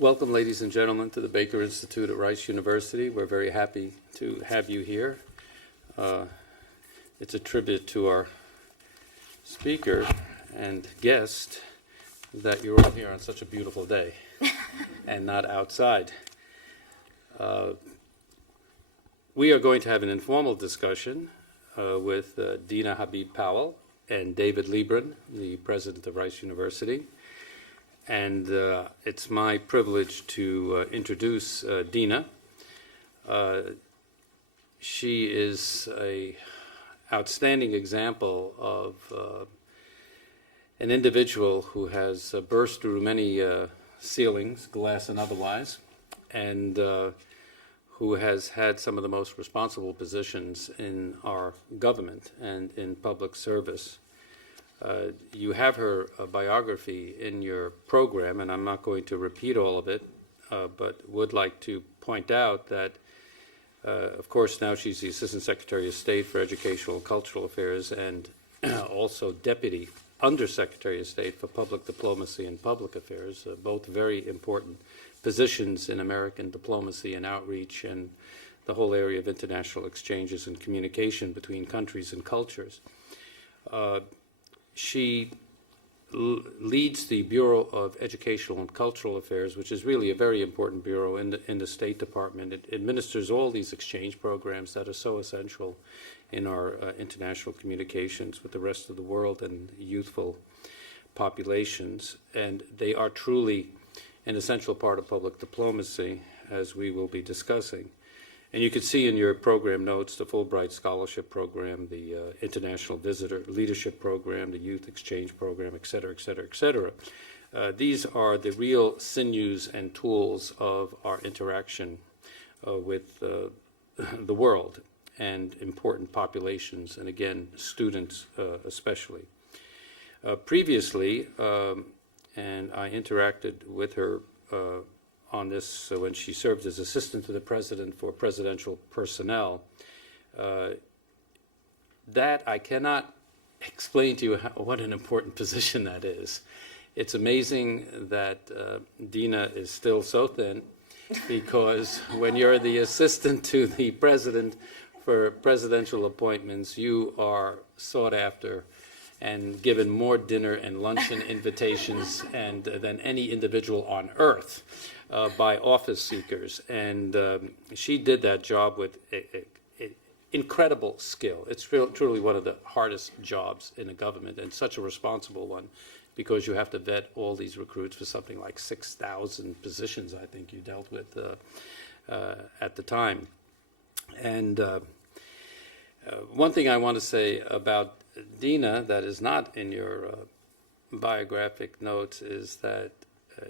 Welcome, ladies and gentlemen, to the Baker Institute at Rice University. We're very happy to have you here. It's a tribute to our speaker and guest that you're all here on such a beautiful day and not outside. We are going to have an informal discussion with Dina Habib Powell and David Leebron, the president of Rice University. And it's my privilege to introduce Dina. She is an outstanding example of an individual who has burst through many ceilings, glass and otherwise, and who has had some of the most responsible positions in our government and in public service. You have her biography in your program, and I'm not going to repeat all of it, but would like to point out that, of course, now she's the Assistant Secretary of State for Educational and Cultural Affairs and also Deputy Undersecretary of State for Public Diplomacy and Public Affairs, both very important positions in American diplomacy and outreach and the whole area of international exchanges and communication between countries and cultures. She leads the Bureau of Educational and Cultural Affairs, which is really a very important bureau in the State Department. It administers all these exchange programs that are so essential in our international communications with the rest of the world and youthful populations. And they are truly an essential part of public diplomacy, as we will be discussing. And you can see in your program notes the Fulbright Scholarship Program, the International Visitor Leadership Program, the Youth Exchange Program, et cetera, et cetera, et cetera. These are the real sinews and tools of our interaction with the world and important populations, and again, students especially. Previously, and I interacted with her on this when she served as Assistant to the President for Presidential Personnel. That I cannot explain to you what an important position that is. It's amazing that Dina is still so thin, because when you're the assistant to the president for presidential appointments, you are sought after and given more dinner and luncheon invitations than any individual on earth by office seekers. And she did that job with incredible skill. It's truly one of the hardest jobs in the government, and such a responsible one, because you have to vet all these recruits for something like 6,000 positions, I think you dealt with at the time. And one thing I want to say about Dina that is not in your biographic notes is that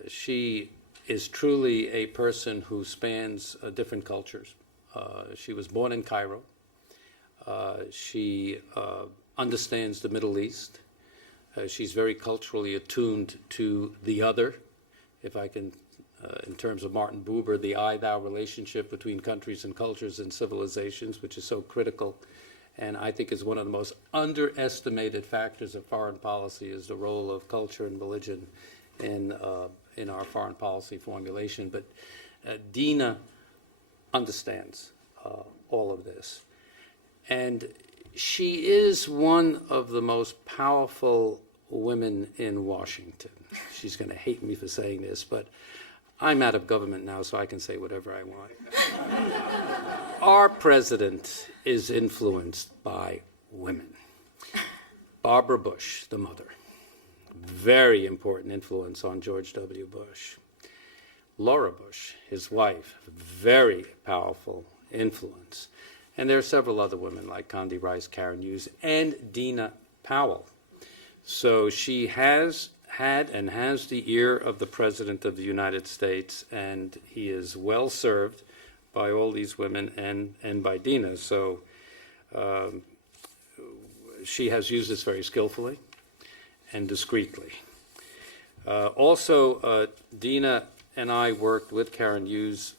she is truly a person who spans different cultures. She was born in Cairo. She understands the Middle East. She's very culturally attuned to the other, if I can, in terms of Martin Buber, the I-thou relationship between countries and cultures and civilizations, which is so critical. And I think is one of the most underestimated factors of foreign policy, is the role of culture and religion in our foreign policy formulation. But Dina understands all of this. And she is one of the most powerful women in Washington. She's going to hate me for saying this, but I'm out of government now, so I can say whatever I want. Our president is influenced by women. Barbara Bush, the mother, very important influence on George W. Bush. Laura Bush, his wife, very powerful influence. And there are several other women like Condi Rice, Karen Hughes, and Dina Powell. So she has had and has the ear of the President of the United States, and he is well served by all these women and by Dina. So she has used this very skillfully and discreetly. Also, Dina and I worked with Karen Hughes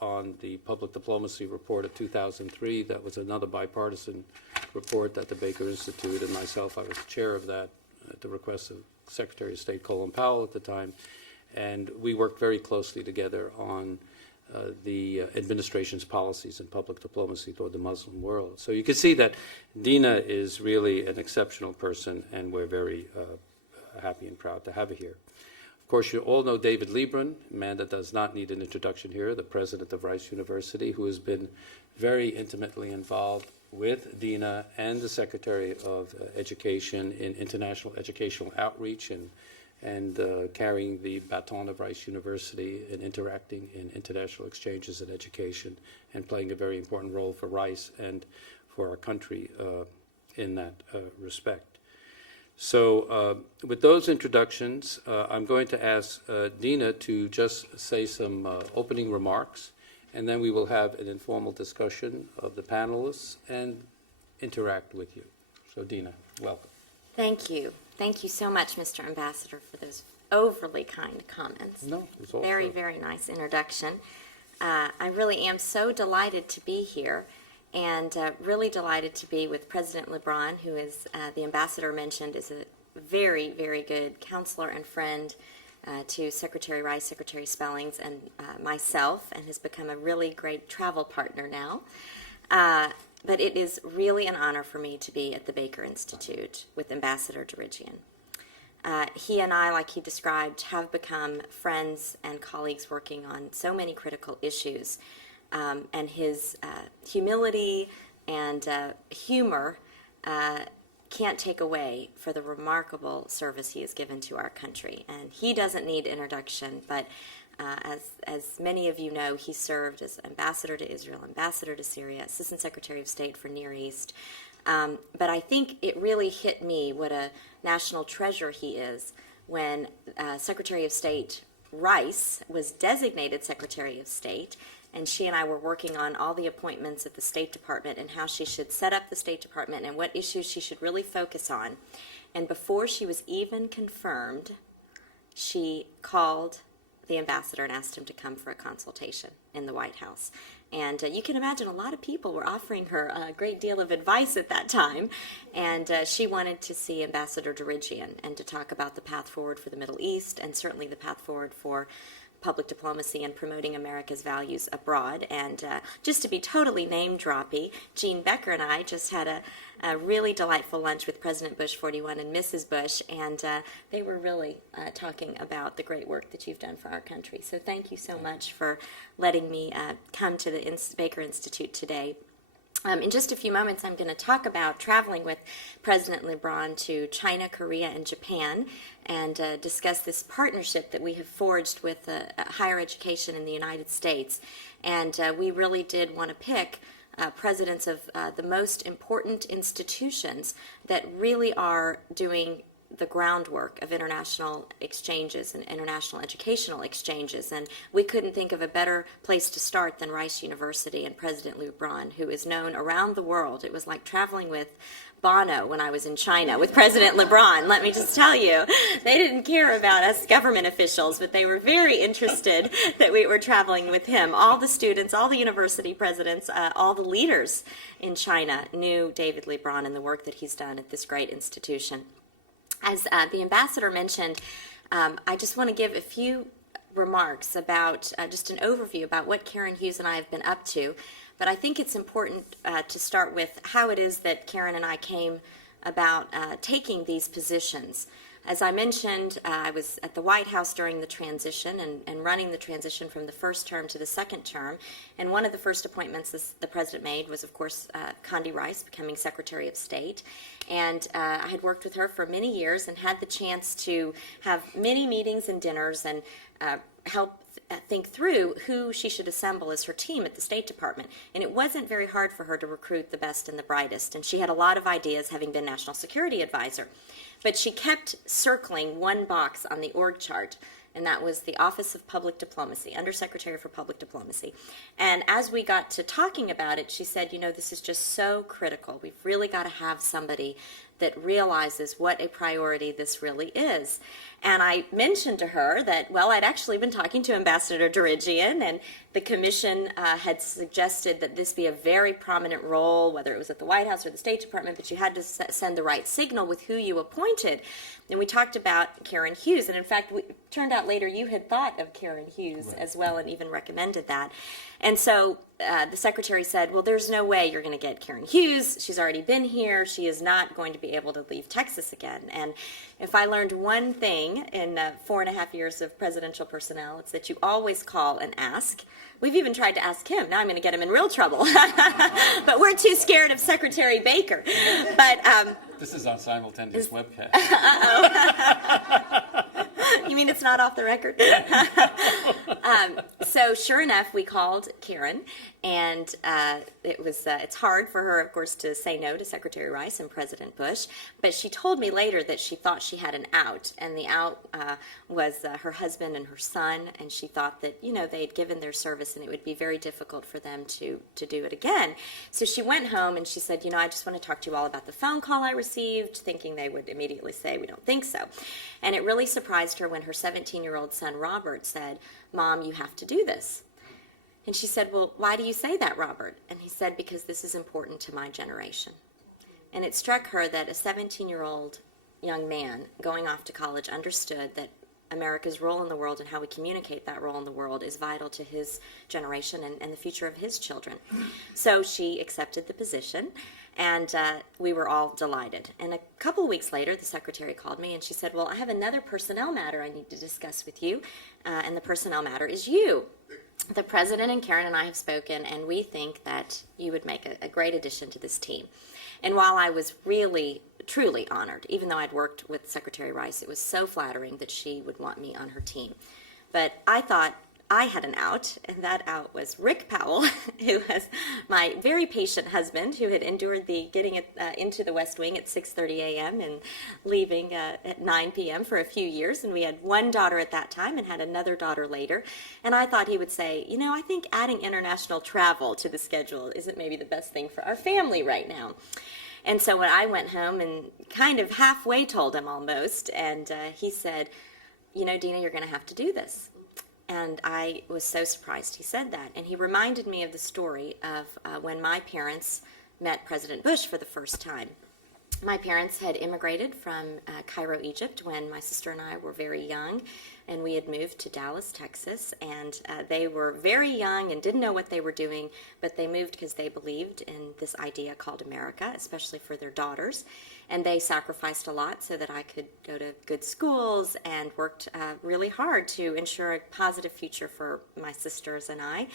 on the Public Diplomacy Report of 2003. That was another bipartisan report that the Baker Institute and myself, I was the chair of that at the request of Secretary of State Colin Powell at the time. And we worked very closely together on the administration's policies in public diplomacy toward the Muslim world. So you can see that Dina is really an exceptional person, and we're very happy and proud to have her here. Of course, you all know David Leebron, a man that does not need an introduction here, the president of Rice University, who has been very intimately involved with Dina and the Secretary of Education in international educational outreach and carrying the baton of Rice University and interacting in international exchanges and education and playing a very important role for Rice and for our country in that respect. So with those introductions, I'm going to ask Dina to just say some opening remarks, and then we will have an informal discussion of the panelists and interact with you. So Dina, welcome. Thank you. Thank you so much, Mr. Ambassador, for those overly kind comments. No, it's all very, true. very nice introduction. I really am so delighted to be here, and really delighted to be with President Leebron, who is, the ambassador mentioned, is a very, very good counselor and friend to Secretary Rice, Secretary Spellings, and myself, and has become a really great travel partner now. But it is really an honor for me to be at the Baker Institute with Ambassador Djerejian. He and I, like he described, have become friends and colleagues working on so many critical issues. And his humility and humor can't take away for the remarkable service he has given to our country. And he doesn't need introduction, but as many of you know, he served as ambassador to Israel, ambassador to Syria, assistant secretary of state for Near East. But I think it really hit me what a national treasure he is when Secretary of State Rice was designated Secretary of State, and she and I were working on all the appointments at the State Department and how she should set up the State Department and what issues she should really focus on. And before she was even confirmed, she called the ambassador and asked him to come for a consultation in the White House. And you can imagine a lot of people were offering her a great deal of advice at that time. And she wanted to see Ambassador Djerejian and to talk about the path forward for the Middle East and certainly the path forward for public diplomacy and promoting America's values abroad. And just to be totally name-droppy, Jean Becker and I just had a really delightful lunch with President Bush 41 and Mrs. Bush, and they were really talking about the great work that you've done for our country. So thank you so much for letting me come to the Baker Institute today. In just a few moments, I'm going to talk about traveling with President Leebron to China, Korea, and Japan, and discuss this partnership that we have forged with higher education in the United States. And we really did want to pick presidents of the most important institutions that really are doing the groundwork of international exchanges and international educational exchanges. And we couldn't think of a better place to start than Rice University and President Leebron, who is known around the world. It was like traveling with Bono when I was in China with President Leebron. Let me just tell you, they didn't care about us government officials, but they were very interested that we were traveling with him. All the students, all the university presidents, all the leaders in China knew David Leebron and the work that he's done at this great institution. As the ambassador mentioned, I just want to give a few remarks about just an overview about what Karen Hughes and I have been up to. But I think it's important to start with how it is that Karen and I came about taking these positions. As I mentioned, I was at the White House during the transition and running the transition from the first term to the second term. And one of the first appointments the president made was, of course, Condi Rice becoming Secretary of State. And I had worked with her for many years and had the chance to have many meetings and dinners and help think through who she should assemble as her team at the State Department. And it wasn't very hard for her to recruit the best and the brightest. And she had a lot of ideas, having been National Security Advisor. But she kept circling one box on the org chart, and that was the Office of Public Diplomacy, Undersecretary for Public Diplomacy. And as we got to talking about it, she said, you know, this is just so critical. We've really got to have somebody that realizes what a priority this really is. And I mentioned to her that, well, I'd actually been talking to Ambassador Djerejian, and the commission had suggested that this be a very prominent role, whether it was at the White House or the State Department, but you had to send the right signal with who you appointed. And we talked about Karen Hughes, and in fact, it turned out later you had thought of Karen Hughes as well and even recommended that. And so the secretary said, well, there's no way you're going to get Karen Hughes. She's already been here. She is not going to be able to leave Texas again. And if I learned one thing in 4.5 years of presidential personnel, it's that you always call and ask. We've even tried to ask him. Now I'm going to get him in real trouble. But we're too scared of Secretary Baker. But This is on simultaneous webcast. you mean it's not off the record? So sure enough, we called Karen, and it's hard for her, of course, to say no to Secretary Rice and President Bush, but she told me later that she thought she had an out, and the out was her husband and her son, and she thought that, they had given their service and it would be very difficult for them to do it again. So she went home and she said, I just want to talk to you all about the phone call I received, thinking they would immediately say, we don't think so. And it really surprised her when her 17-year-old son, Robert, said, Mom, you have to do this. And she said, well, why do you say that, Robert? And he said, because this is important to my generation. And it struck her that a 17-year-old young man going off to college understood that America's role in the world and how we communicate that role in the world is vital to his generation and the future of his children. So she accepted the position, and we were all delighted. And a couple of weeks later, the secretary called me, and she said, well, I have another personnel matter I need to discuss with you, and the personnel matter is you. The president and Karen and I have spoken, and we think that you would make a great addition to this team. And while I was really, truly honored, even though I'd worked with Secretary Rice, it was so flattering that she would want me on her team. But I thought I had an out, and that out was Rick Powell, who was my very patient husband, who had endured the getting into the West Wing at 6:30 a.m. and leaving at 9 p.m. for a few years. And we had one daughter at that time and had another daughter later. And I thought he would say, I think adding international travel to the schedule isn't maybe the best thing for our family right now. And so when I went home and kind of halfway told him almost, and he said, Dina, you're going to have to do this. And I was so surprised he said that. And he reminded me of the story of when my parents met President Bush for the first time. My parents had immigrated from Cairo, Egypt, when my sister and I were very young, and we had moved to Dallas, Texas, and they were very young and didn't know what they were doing, but they moved because they believed in this idea called America, especially for their daughters, and they sacrificed a lot so that I could go to good schools and worked really hard to ensure a positive future for my sisters and I.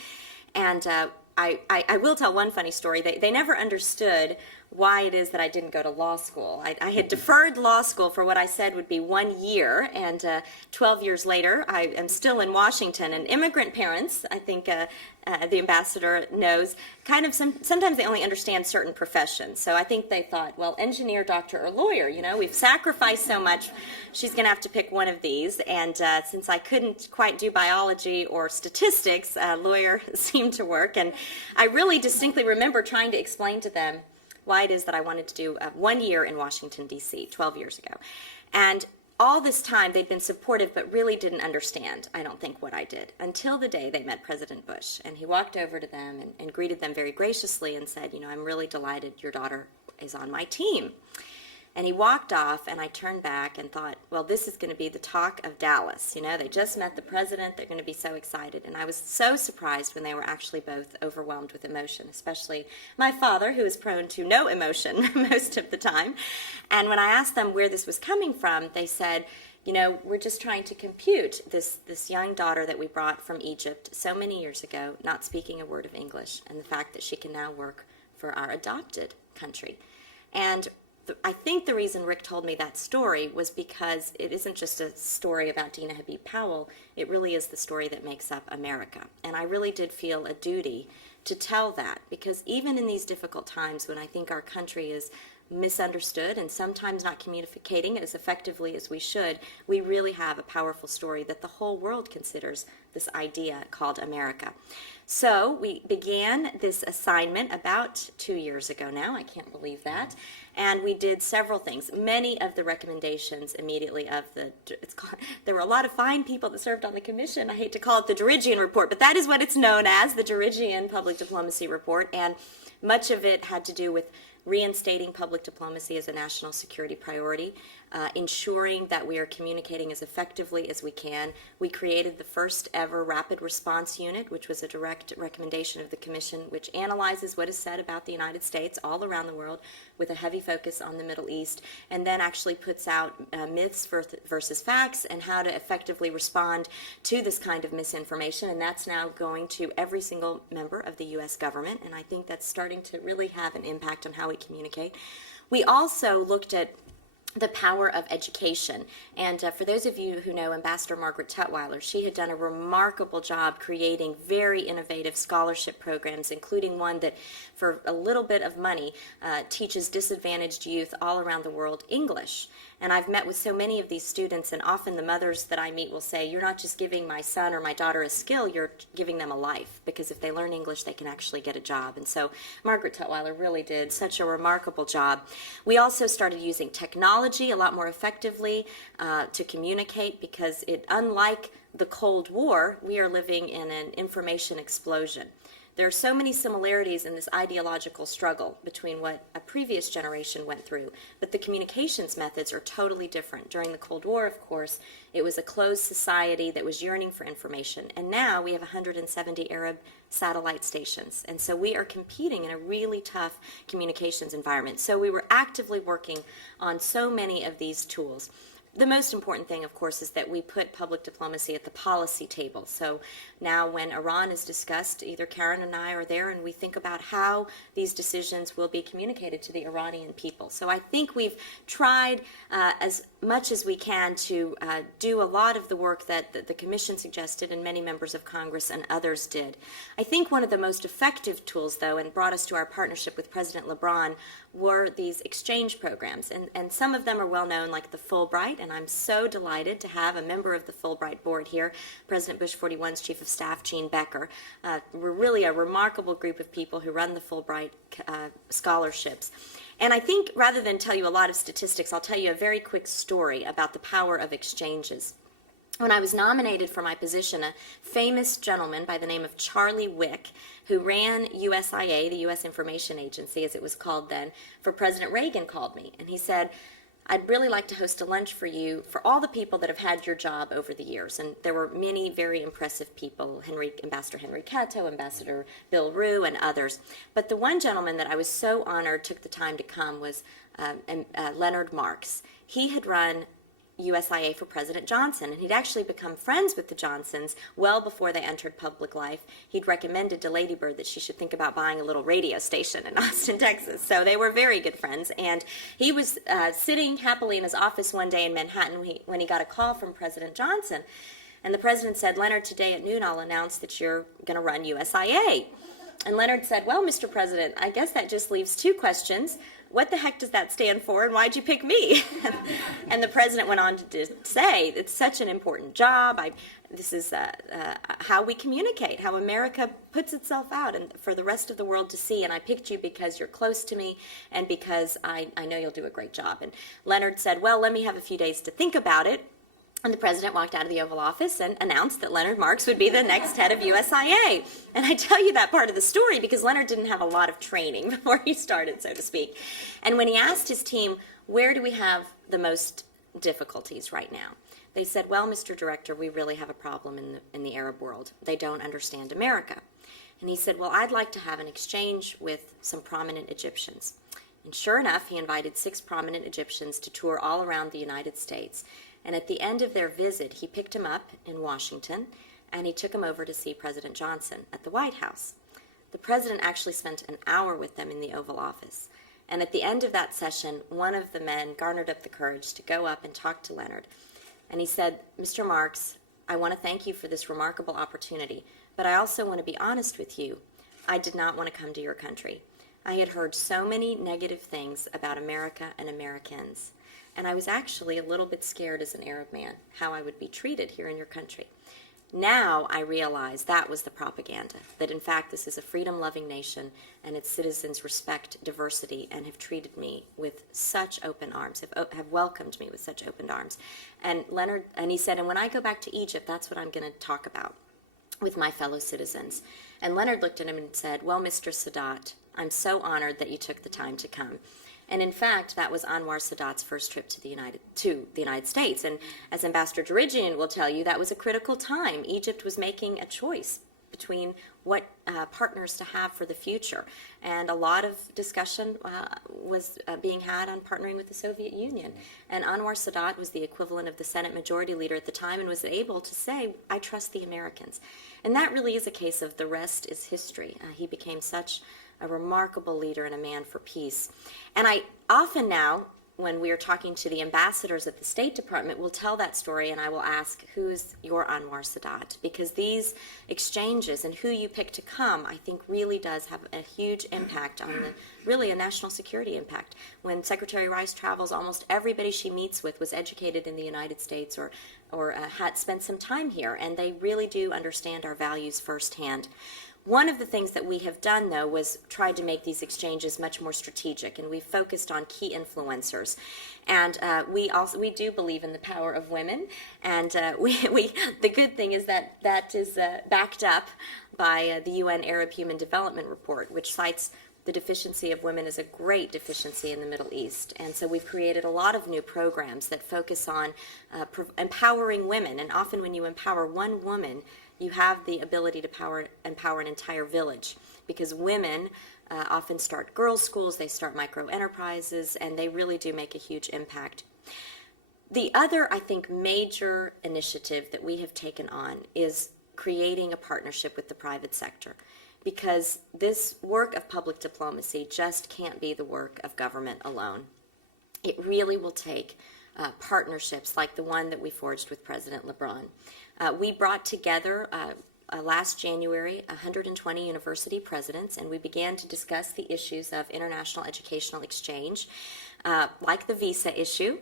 And I will tell one funny story. They never understood why it is that I didn't go to law school. I had deferred law school for what I said would be 1 year, and 12 years later, I am still in Washington. And immigrant parents, I think the ambassador knows, kind of sometimes they only understand certain professions. So I think they thought, well, engineer, doctor, or lawyer, we've sacrificed so much, she's going to have to pick one of these. And since I couldn't quite do biology or statistics, lawyer seemed to work. And I really distinctly remember trying to explain to them why it is that I wanted to do 1 year in Washington, D.C., 12 years ago. And all this time, they'd been supportive, but really didn't understand, I don't think, what I did, until the day they met President Bush. And he walked over to them and greeted them very graciously and said, I'm really delighted your daughter is on my team. And he walked off, and I turned back and thought, well, this is going to be the talk of Dallas. They just met the president. They're going to be so excited. And I was so surprised when they were actually both overwhelmed with emotion, especially my father, who is prone to no emotion most of the time. And when I asked them where this was coming from, they said, we're just trying to compute this young daughter that we brought from Egypt so many years ago, not speaking a word of English, and the fact that she can now work for our adopted country. And I think the reason Rick told me that story was because it isn't just a story about Dina Habib Powell. It really is the story that makes up America. And I really did feel a duty to tell that, because even in these difficult times when I think our country is misunderstood and sometimes not communicating as effectively as we should, we really have a powerful story that the whole world considers this idea called America. So we began this assignment about 2 years ago now. I can't believe that. And we did several things. Many of the recommendations immediately of there were a lot of fine people that served on the commission. I hate to call it the Djerejian report, but that is what it's known as, the Djerejian Public Diplomacy Report. And much of it had to do with reinstating public diplomacy as a national security priority, ensuring that we are communicating as effectively as we can. We created the first ever rapid response unit, which was a direct recommendation of the Commission, which analyzes what is said about the United States all around the world with a heavy focus on the Middle East, and then actually puts out myths versus facts and how to effectively respond to this kind of misinformation. And that's now going to every single member of the U.S. government, and I think that's starting to really have an impact on how we communicate. We also looked at the power of education. And for those of you who know Ambassador Margaret Tutwiler, she had done a remarkable job creating very innovative scholarship programs, including one that, for a little bit of money, teaches disadvantaged youth all around the world English. And I've met with so many of these students, and often the mothers that I meet will say, you're not just giving my son or my daughter a skill, you're giving them a life, because if they learn English, they can actually get a job. And so Margaret Tutwiler really did such a remarkable job. We also started using technology a lot more effectively to communicate, because unlike the Cold War, we are living in an information explosion. There are so many similarities in this ideological struggle between what a previous generation went through, but the communications methods are totally different. During the Cold War, of course, it was a closed society that was yearning for information, and now we have 170 Arab satellite stations, and so we are competing in a really tough communications environment. So we were actively working on so many of these tools. The most important thing, of course, is that we put public diplomacy at the policy table. So now when Iran is discussed, either Karen and I are there, and we think about how these decisions will be communicated to the Iranian people. So I think we've tried as much as we can to do a lot of the work that the Commission suggested and many members of Congress and others did. I think one of the most effective tools, though, and brought us to our partnership with President Leebron, were these exchange programs. And some of them are well known, like the Fulbright, and I'm so delighted to have a member of the Fulbright board here, President Bush 41's Chief of Staff, Jean Becker. We're really a remarkable group of people who run the Fulbright scholarships. And I think rather than tell you a lot of statistics, I'll tell you a very quick story about the power of exchanges. When I was nominated for my position, a famous gentleman by the name of Charlie Wick, who ran USIA, the U.S. Information Agency, as it was called then, for President Reagan, called me. And he said, I'd really like to host a lunch for you for all the people that have had your job over the years. And there were many very impressive people, Ambassador Henry Cato, Ambassador Bill Rue, and others. But the one gentleman that I was so honored took the time to come was Leonard Marks. He had run USIA for President Johnson, and he'd actually become friends with the Johnsons well before they entered public life. He'd recommended to Lady Bird that she should think about buying a little radio station in Austin, Texas. So they were very good friends, and he was sitting happily in his office one day in Manhattan when he got a call from President Johnson, and the president said, Leonard, today at noon I'll announce that you're going to run USIA. And Leonard said, well, Mr. President, I guess that just leaves two questions. What the heck does that stand for, and why'd you pick me? And the president went on to say, it's such an important job. This is how we communicate, how America puts itself out and for the rest of the world to see. And I picked you because you're close to me and because I know you'll do a great job. And Leonard said, well, let me have a few days to think about it. And the president walked out of the Oval Office and announced that Leonard Marks would be the next head of USIA. And I tell you that part of the story because Leonard didn't have a lot of training before he started, so to speak. And when he asked his team, where do we have the most difficulties right now? They said, well, Mr. Director, we really have a problem in the Arab world. They don't understand America. And he said, well, I'd like to have an exchange with some prominent Egyptians. And sure enough, he invited 6 prominent Egyptians to tour all around the United States. And at the end of their visit, he picked him up in Washington, and he took him over to see President Johnson at the White House. The president actually spent an hour with them in the Oval Office. And at the end of that session, one of the men garnered up the courage to go up and talk to Leonard. And he said, Mr. Marks, I want to thank you for this remarkable opportunity, but I also want to be honest with you. I did not want to come to your country. I had heard so many negative things about America and Americans, and I was actually a little bit scared as an Arab man how I would be treated here in your country. Now I realize that was the propaganda, that in fact this is a freedom-loving nation and its citizens respect diversity and have treated me with such open arms, have welcomed me with such open arms. And he said, and when I go back to Egypt, that's what I'm going to talk about with my fellow citizens. And Leonard looked at him and said, well, Mr. Sadat, I'm so honored that you took the time to come. And in fact, that was Anwar Sadat's first trip to the United States. And as Ambassador Djerejian will tell you, that was a critical time. Egypt was making a choice between what partners to have for the future. And a lot of discussion was being had on partnering with the Soviet Union. And Anwar Sadat was the equivalent of the Senate Majority Leader at the time and was able to say, I trust the Americans. And that really is a case of the rest is history. He became such a remarkable leader and a man for peace. And I often now, when we are talking to the ambassadors at the State Department, will tell that story and I will ask, who is your Anwar Sadat? Because these exchanges and who you pick to come, I think really does have a huge impact on really a national security impact. When Secretary Rice travels, almost everybody she meets with was educated in the United States or had spent some time here, and they really do understand our values firsthand. One of the things that we have done, though, was tried to make these exchanges much more strategic, and we focused on key influencers. And we do believe in the power of women, and the good thing is that is backed up by the UN Arab Human Development Report, which cites the deficiency of women as a great deficiency in the Middle East. And so we've created a lot of new programs that focus on empowering women, and often when you empower one woman, you have the ability to empower an entire village, because women often start girls' schools, they start micro-enterprises, and they really do make a huge impact. The other, I think, major initiative that we have taken on is creating a partnership with the private sector, because this work of public diplomacy just can't be the work of government alone. It really will take partnerships like the one that we forged with President Leebron. We brought together last January 120 university presidents, and we began to discuss the issues of international educational exchange, like the visa issue.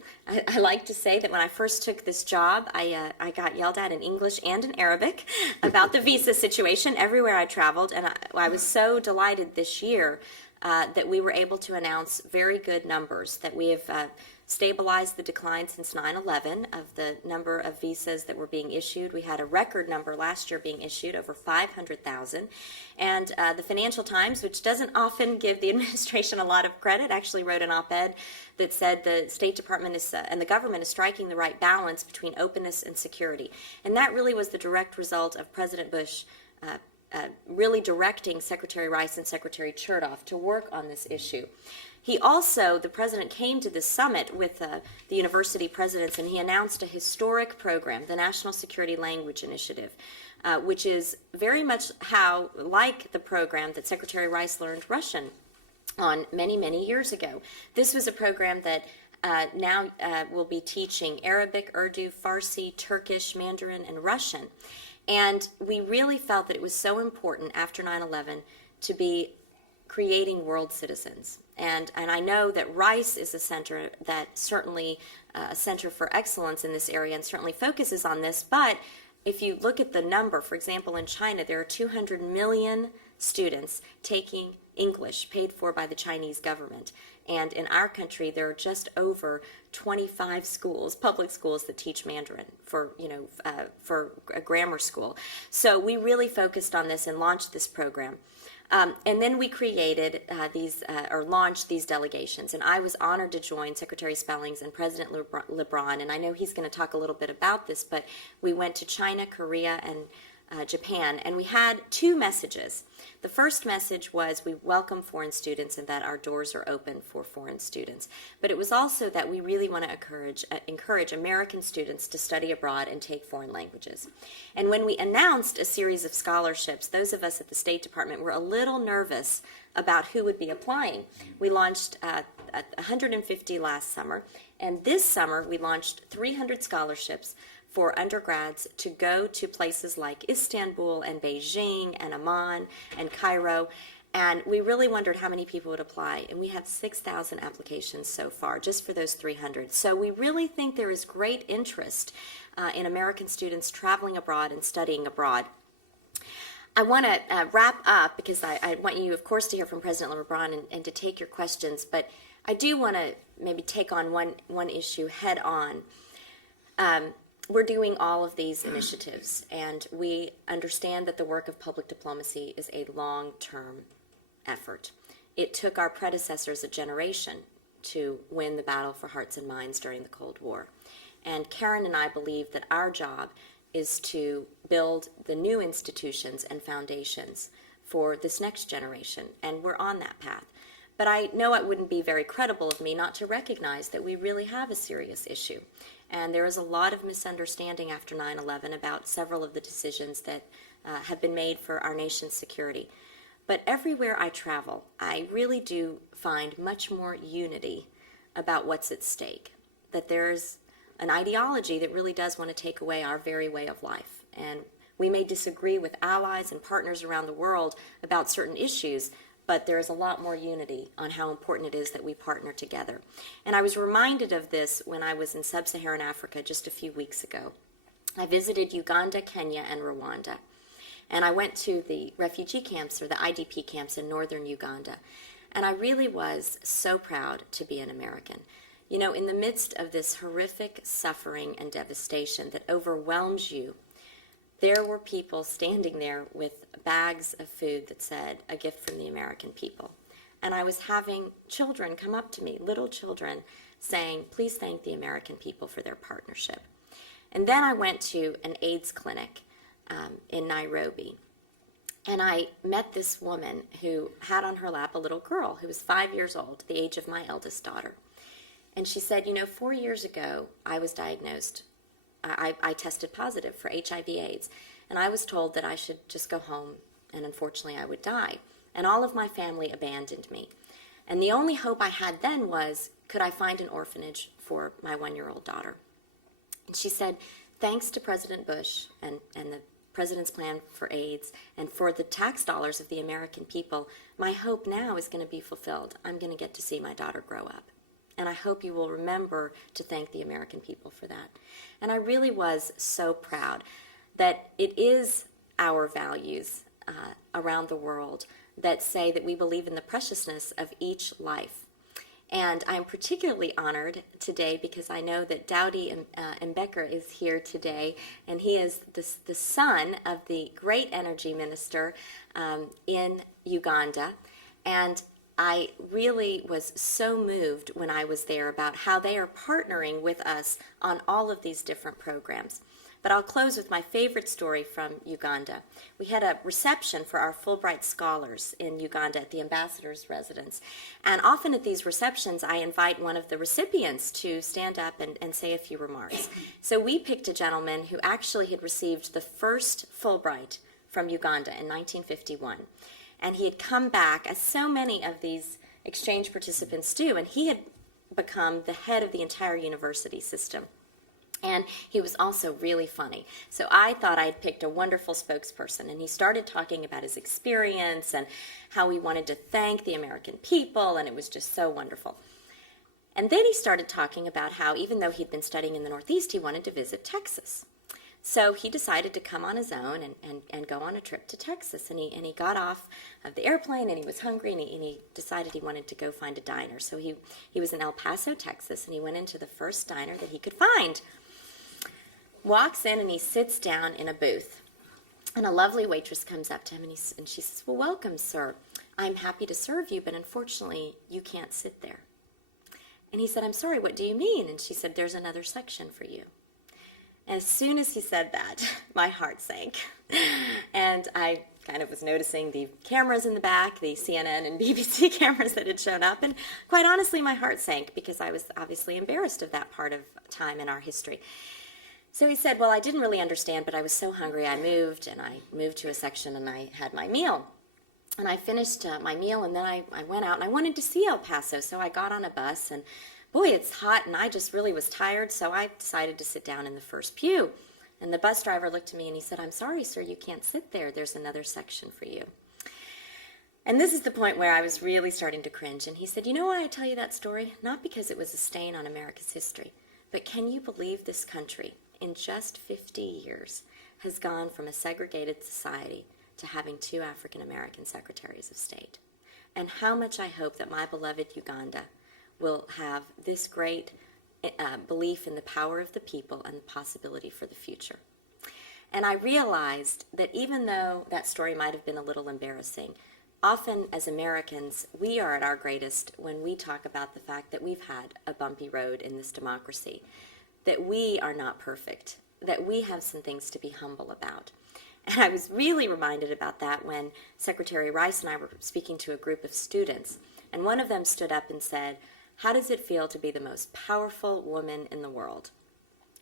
I like to say that when I first took this job, I got yelled at in English and in Arabic about the visa situation everywhere I traveled, and I was so delighted this year that we were able to announce very good numbers, that we have stabilized the decline since 9/11 of the number of visas that were being issued. We had a record number last year being issued, over 500,000. And the Financial Times, which doesn't often give the administration a lot of credit, actually wrote an op-ed that said the State Department and the government is striking the right balance between openness and security. And that really was the direct result of President Bush really directing Secretary Rice and Secretary Chertoff to work on this issue. The president came to this summit with the university presidents, and he announced a historic program, the National Security Language Initiative, which is very much like the program that Secretary Rice learned Russian on many, many years ago. This was a program that now will be teaching Arabic, Urdu, Farsi, Turkish, Mandarin, and Russian. And we really felt that it was so important after 9/11 to be creating world citizens. And I know that Rice is a center that certainly a center for excellence in this area and certainly focuses on this. But if you look at the number, for example, in China, there are 200 million students taking English paid for by the Chinese government. And in our country, there are just over 25 schools, public schools, that teach Mandarin for a grammar school. So we really focused on this and launched this program. And then we created launched these delegations. And I was honored to join Secretary Spellings and President Leebron. And I know he's going to talk a little bit about this, but we went to China, Korea, and Japan, and we had two messages. The first message was we welcome foreign students and that our doors are open for foreign students. But it was also that we really want to encourage American students to study abroad and take foreign languages. And when we announced a series of scholarships, those of us at the State Department were a little nervous about who would be applying. We launched 150 last summer, and this summer we launched 300 scholarships for undergrads to go to places like Istanbul and Beijing and Amman and Cairo. And we really wondered how many people would apply, and we had 6,000 applications so far, just for those 300. So we really think there is great interest in American students traveling abroad and studying abroad. I want to wrap up, because I want you, of course, to hear from President Leebron and to take your questions, but I do want to maybe take on one issue head on. We're doing all of these initiatives, and we understand that the work of public diplomacy is a long-term effort. It took our predecessors a generation to win the battle for hearts and minds during the Cold War. And Karen and I believe that our job is to build the new institutions and foundations for this next generation, and we're on that path. But I know it wouldn't be very credible of me not to recognize that we really have a serious issue. And there is a lot of misunderstanding after 9/11 about several of the decisions that have been made for our nation's security. But everywhere I travel, I really do find much more unity about what's at stake. That there's an ideology that really does want to take away our very way of life. And we may disagree with allies and partners around the world about certain issues, but there is a lot more unity on how important it is that we partner together. And I was reminded of this when I was in sub-Saharan Africa just a few weeks ago. I visited Uganda, Kenya, and Rwanda. And I went to the refugee camps, or the IDP camps, in northern Uganda. And I really was so proud to be an American. You know, in the midst of this horrific suffering and devastation that overwhelms you, there were people standing there with bags of food that said, "A gift from the American people." And I was having children come up to me, little children, saying, "Please thank the American people for their partnership." And then I went to an AIDS clinic in Nairobi. And I met this woman who had on her lap a little girl who was 5 years old, the age of my eldest daughter. And she said, "You know, 4 years ago, I was diagnosed. I tested positive for HIV/AIDS, and I was told that I should just go home, and unfortunately I would die. And all of my family abandoned me. And the only hope I had then was, could I find an orphanage for my 1-year-old daughter?" And she said, "Thanks to President Bush and the President's plan for AIDS and for the tax dollars of the American people, my hope now is going to be fulfilled. I'm going to get to see my daughter grow up. And I hope you will remember to thank the American people for that." And I really was so proud that it is our values around the world that say that we believe in the preciousness of each life. And I'm particularly honored today because I know that Dowdy Mbeka is here today, and he is the son of the great energy minister in Uganda. And I really was so moved when I was there about how they are partnering with us on all of these different programs. But I'll close with my favorite story from Uganda. We had a reception for our Fulbright scholars in Uganda at the ambassador's residence. And often at these receptions, I invite one of the recipients to stand up and say a few remarks. So we picked a gentleman who actually had received the first Fulbright from Uganda in 1951. And he had come back, as so many of these exchange participants do, and he had become the head of the entire university system. And he was also really funny. So I thought I'd picked a wonderful spokesperson, and he started talking about his experience and how he wanted to thank the American people, and it was just so wonderful. And then he started talking about how, even though he'd been studying in the Northeast, he wanted to visit Texas. So he decided to come on his own and go on a trip to Texas. And he got off of the airplane, and he was hungry, and he decided he wanted to go find a diner. So he was in El Paso, Texas, and he went into the first diner that he could find. Walks in, and he sits down in a booth. And a lovely waitress comes up to him, and she says, "Well, welcome, sir. I'm happy to serve you, but unfortunately, you can't sit there." And he said, "I'm sorry, what do you mean?" And she said, "There's another section for you." And as soon as he said that, my heart sank. And I kind of was noticing the cameras in the back, the CNN and BBC cameras that had shown up. And quite honestly, my heart sank because I was obviously embarrassed of that part of time in our history. So he said, "Well, I didn't really understand, but I was so hungry I moved to a section and I had my meal. And I finished my meal, and then I went out and I wanted to see El Paso. So I got on a bus, and boy, it's hot, and I just really was tired, so I decided to sit down in the first pew. And the bus driver looked at me and he said, "I'm sorry, sir, you can't sit there. There's another section for you." And this is the point where I was really starting to cringe. And he said, "You know why I tell you that story? Not because it was a stain on America's history, but can you believe this country, in just 50 years, has gone from a segregated society to having 2 African American secretaries of state? And how much I hope that my beloved Uganda will have this great belief in the power of the people and the possibility for the future." And I realized that even though that story might have been a little embarrassing, often as Americans, we are at our greatest when we talk about the fact that we've had a bumpy road in this democracy, that we are not perfect, that we have some things to be humble about. And I was really reminded about that when Secretary Rice and I were speaking to a group of students, and one of them stood up and said, "How does it feel to be the most powerful woman in the world?"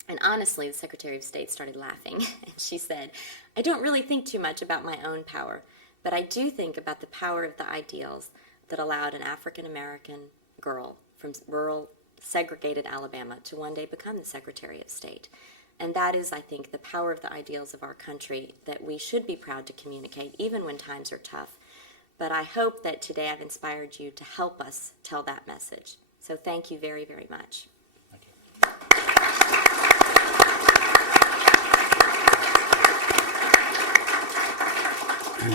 And honestly, the Secretary of State started laughing, and she said, "I don't really think too much about my own power, but I do think about the power of the ideals that allowed an African-American girl from rural, segregated Alabama to one day become the Secretary of State." And that is, I think, the power of the ideals of our country that we should be proud to communicate, even when times are tough. But I hope that today I've inspired you to help us tell that message. So thank you very, very much. Thank you.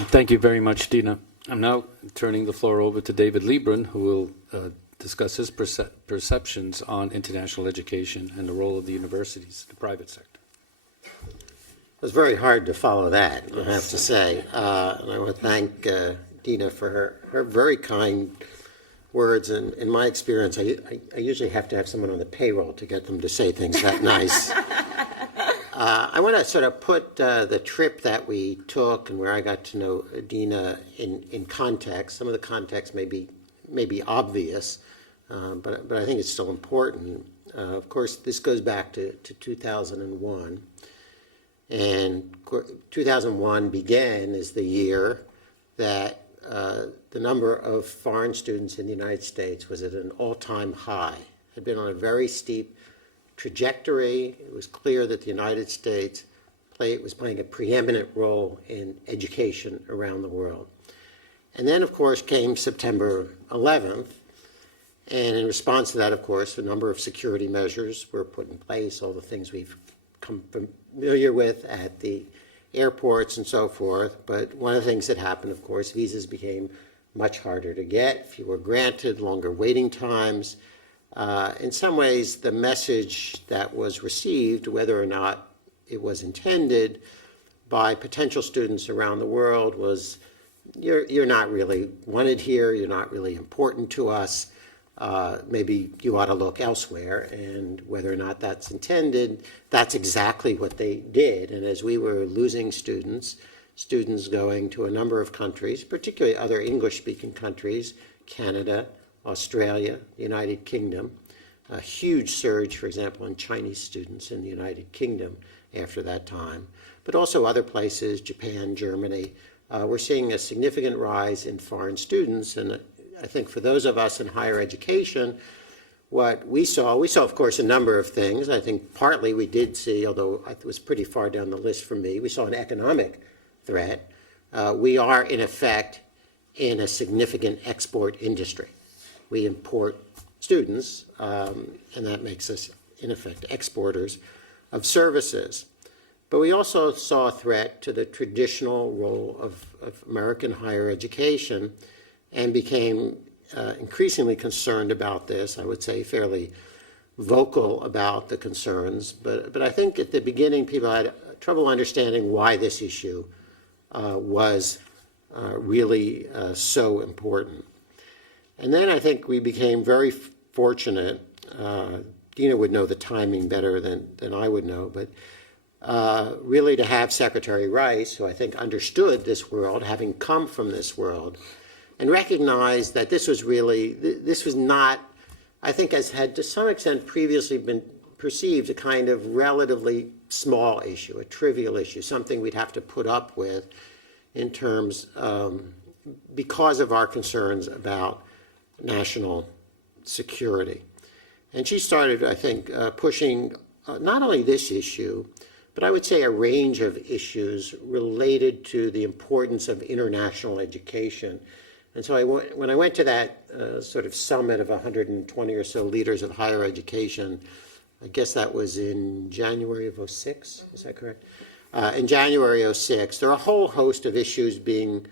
Thank you very much, Dina. I'm now turning the floor over to David Leebron, who will discuss his perceptions on international education and the role of the universities, the private sector. It was very hard to follow that, I have to say. And I want to thank Dina for her very kind words. And in my experience, I usually have to have someone on the payroll to get them to say things that nice. I want to sort of put the trip that we took and where I got to know Dina in context. Some of the context may be obvious, but I think it's still important. Of course, this goes back to 2001. And 2001 began as the year that the number of foreign students in the United States was at an all-time high. It had been on a very steep trajectory. It was clear that the United States was playing a preeminent role in education around the world. And then, of course, came September 11th. And in response to that, of course, a number of security measures were put in place, all the things we've come familiar with at the airports and so forth. But one of the things that happened, of course, visas became much harder to get, fewer granted, longer waiting times. In some ways, the message that was received, whether or not it was intended by potential students around the world, was you're not really wanted here, you're not really important to us, maybe you ought to look elsewhere. And whether or not that's intended, that's exactly what they did. And as we were losing students going to a number of countries, particularly other English-speaking countries, Canada, Australia, the United Kingdom, a huge surge, for example, in Chinese students in the United Kingdom after that time, but also other places, Japan, Germany. We're seeing a significant rise in foreign students, and I think for those of us in higher education, what we saw, of course, a number of things. I think partly we did see, although it was pretty far down the list for me, we saw an economic threat. We are, in effect, in a significant export industry. We import students, and that makes us, in effect, exporters of services. But we also saw a threat to the traditional role of American higher education and became increasingly concerned about this, I would say fairly vocal about the concerns. But I think at the beginning people had trouble understanding why this issue was really so important. And then I think we became very fortunate. Dina would know the timing better than I would know, but really to have Secretary Rice, who I think understood this world, having come from this world, and recognized that this was not, I think, as had to some extent previously been perceived, a kind of relatively small issue, a trivial issue, something we'd have to put up with in terms, because of our concerns about national security. And she started, I think, pushing not only this issue, but I would say a range of issues related to the importance of international education And so when I went to that sort of summit of 120 or so leaders of higher education, I guess that was in January of '06, is that correct? In January '06, there are a whole host of issues being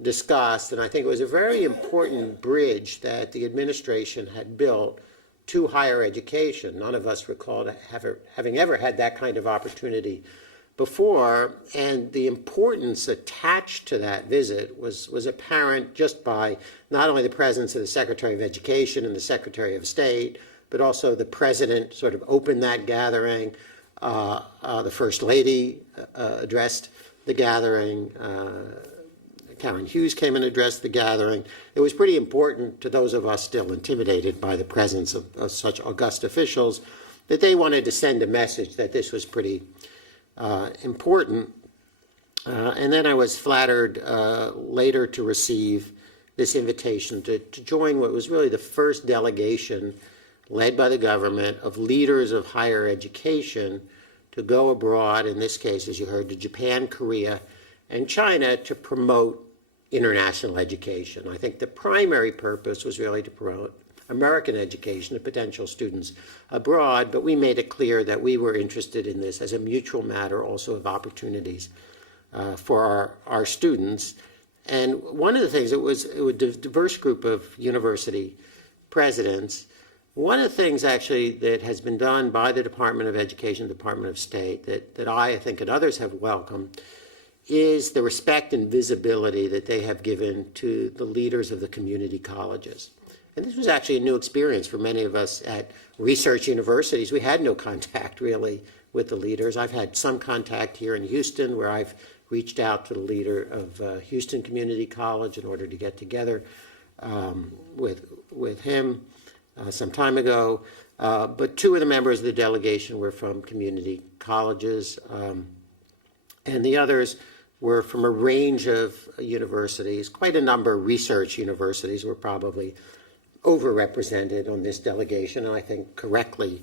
discussed, and I think it was a very important bridge that the administration had built to higher education. None of us recall having ever had that kind of opportunity before, and the importance attached to that visit was apparent just by not only the presence of the Secretary of Education and the Secretary of State, but also the President sort of opened that gathering. The First Lady addressed the gathering. Karen Hughes came and addressed the gathering. It was pretty important to those of us still intimidated by the presence of such august officials that they wanted to send a message that this was pretty important. And then I was flattered later to receive this invitation to join what was really the first delegation led by the government of leaders of higher education to go abroad, in this case, as you heard, to Japan, Korea, and China to promote international education. I think the primary purpose was really to promote American education to potential students abroad, but we made it clear that we were interested in this as a mutual matter also of opportunities for our students. And one of the things, it was a diverse group of university presidents. One of the things actually that has been done by the Department of Education, Department of State, that I think and others have welcomed, is the respect and visibility that they have given to the leaders of the community colleges. And this was actually a new experience for many of us at research universities. We had no contact really with the leaders. I've had some contact here in Houston where I've reached out to the leader of Houston Community College in order to get together with him some time ago. But two of the members of the delegation were from community colleges, and the others were from a range of universities. Quite a number of research universities were probably overrepresented on this delegation, and I think correctly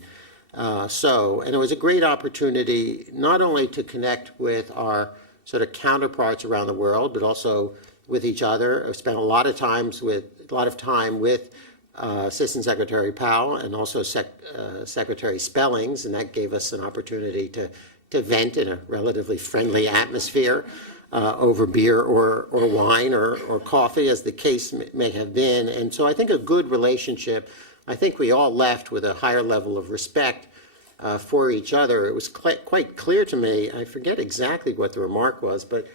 so. And it was a great opportunity not only to connect with our sort of counterparts around the world, but also with each other. I spent a lot of time with Assistant Secretary Powell and also Secretary Spellings, and that gave us an opportunity to vent in a relatively friendly atmosphere over beer or wine or coffee, as the case may have been. And so I think a good relationship. I think we all left with a higher level of respect for each other. It was quite clear to me, I forget exactly what the remark was, but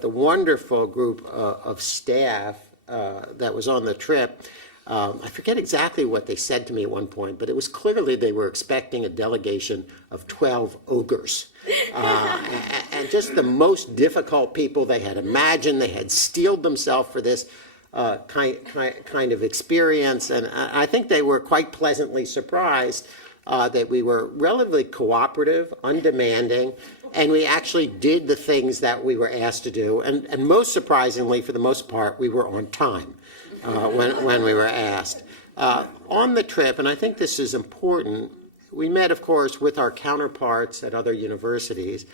the wonderful group of staff that was on the trip, I forget exactly what they said to me at one point, but it was clearly they were expecting a delegation of 12 ogres. And just the most difficult people they had imagined. They had steeled themselves for this kind of experience. And I think they were quite pleasantly surprised that we were relatively cooperative, undemanding, and we actually did the things that we were asked to do. And most surprisingly, for the most part, we were on time when we were asked. On the trip, and I think this is important, we met, of course, with our counterparts at other universities,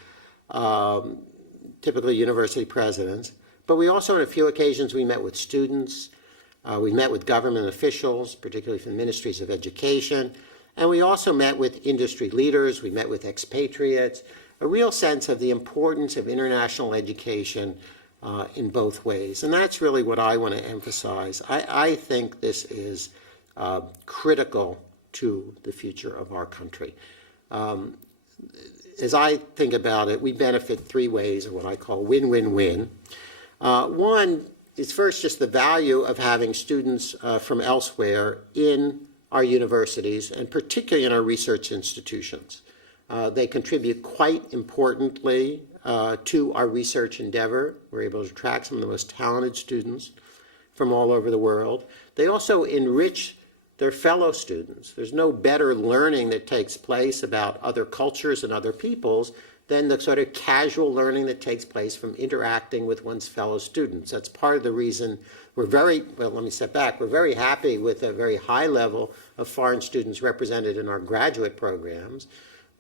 typically university presidents, but we also, on a few occasions, we met with students, we met with government officials, particularly from ministries of education, and we also met with industry leaders, we met with expatriates, a real sense of the importance of international education in both ways. And that's really what I want to emphasize. I think this is critical to the future of our country. As I think about it, we benefit three ways of what I call win-win-win. One is first just the value of having students from elsewhere in our universities, and particularly in our research institutions. They contribute quite importantly to our research endeavor. We're able to attract some of the most talented students from all over the world. They also enrich their fellow students. There's no better learning that takes place about other cultures and other peoples than the sort of casual learning that takes place from interacting with one's fellow students. That's part of the reason we're very happy with a very high level of foreign students represented in our graduate programs.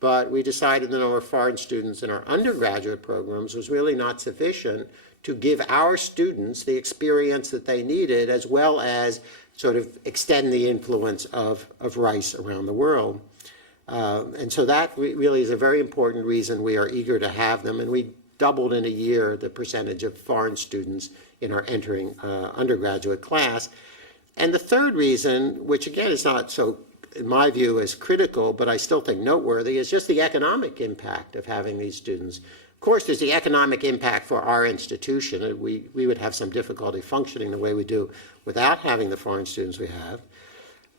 but we decided the number of foreign students in our undergraduate programs was really not sufficient to give our students the experience that they needed, as well as sort of extend the influence of Rice around the world. And so that really is a very important reason we are eager to have them, and we doubled in a year the percentage of foreign students in our entering undergraduate class. And the third reason, which again is not so, in my view, as critical, but I still think noteworthy, is just the economic impact of having these students. Of course, there's the economic impact for our institution, and we would have some difficulty functioning the way we do without having the foreign students we have.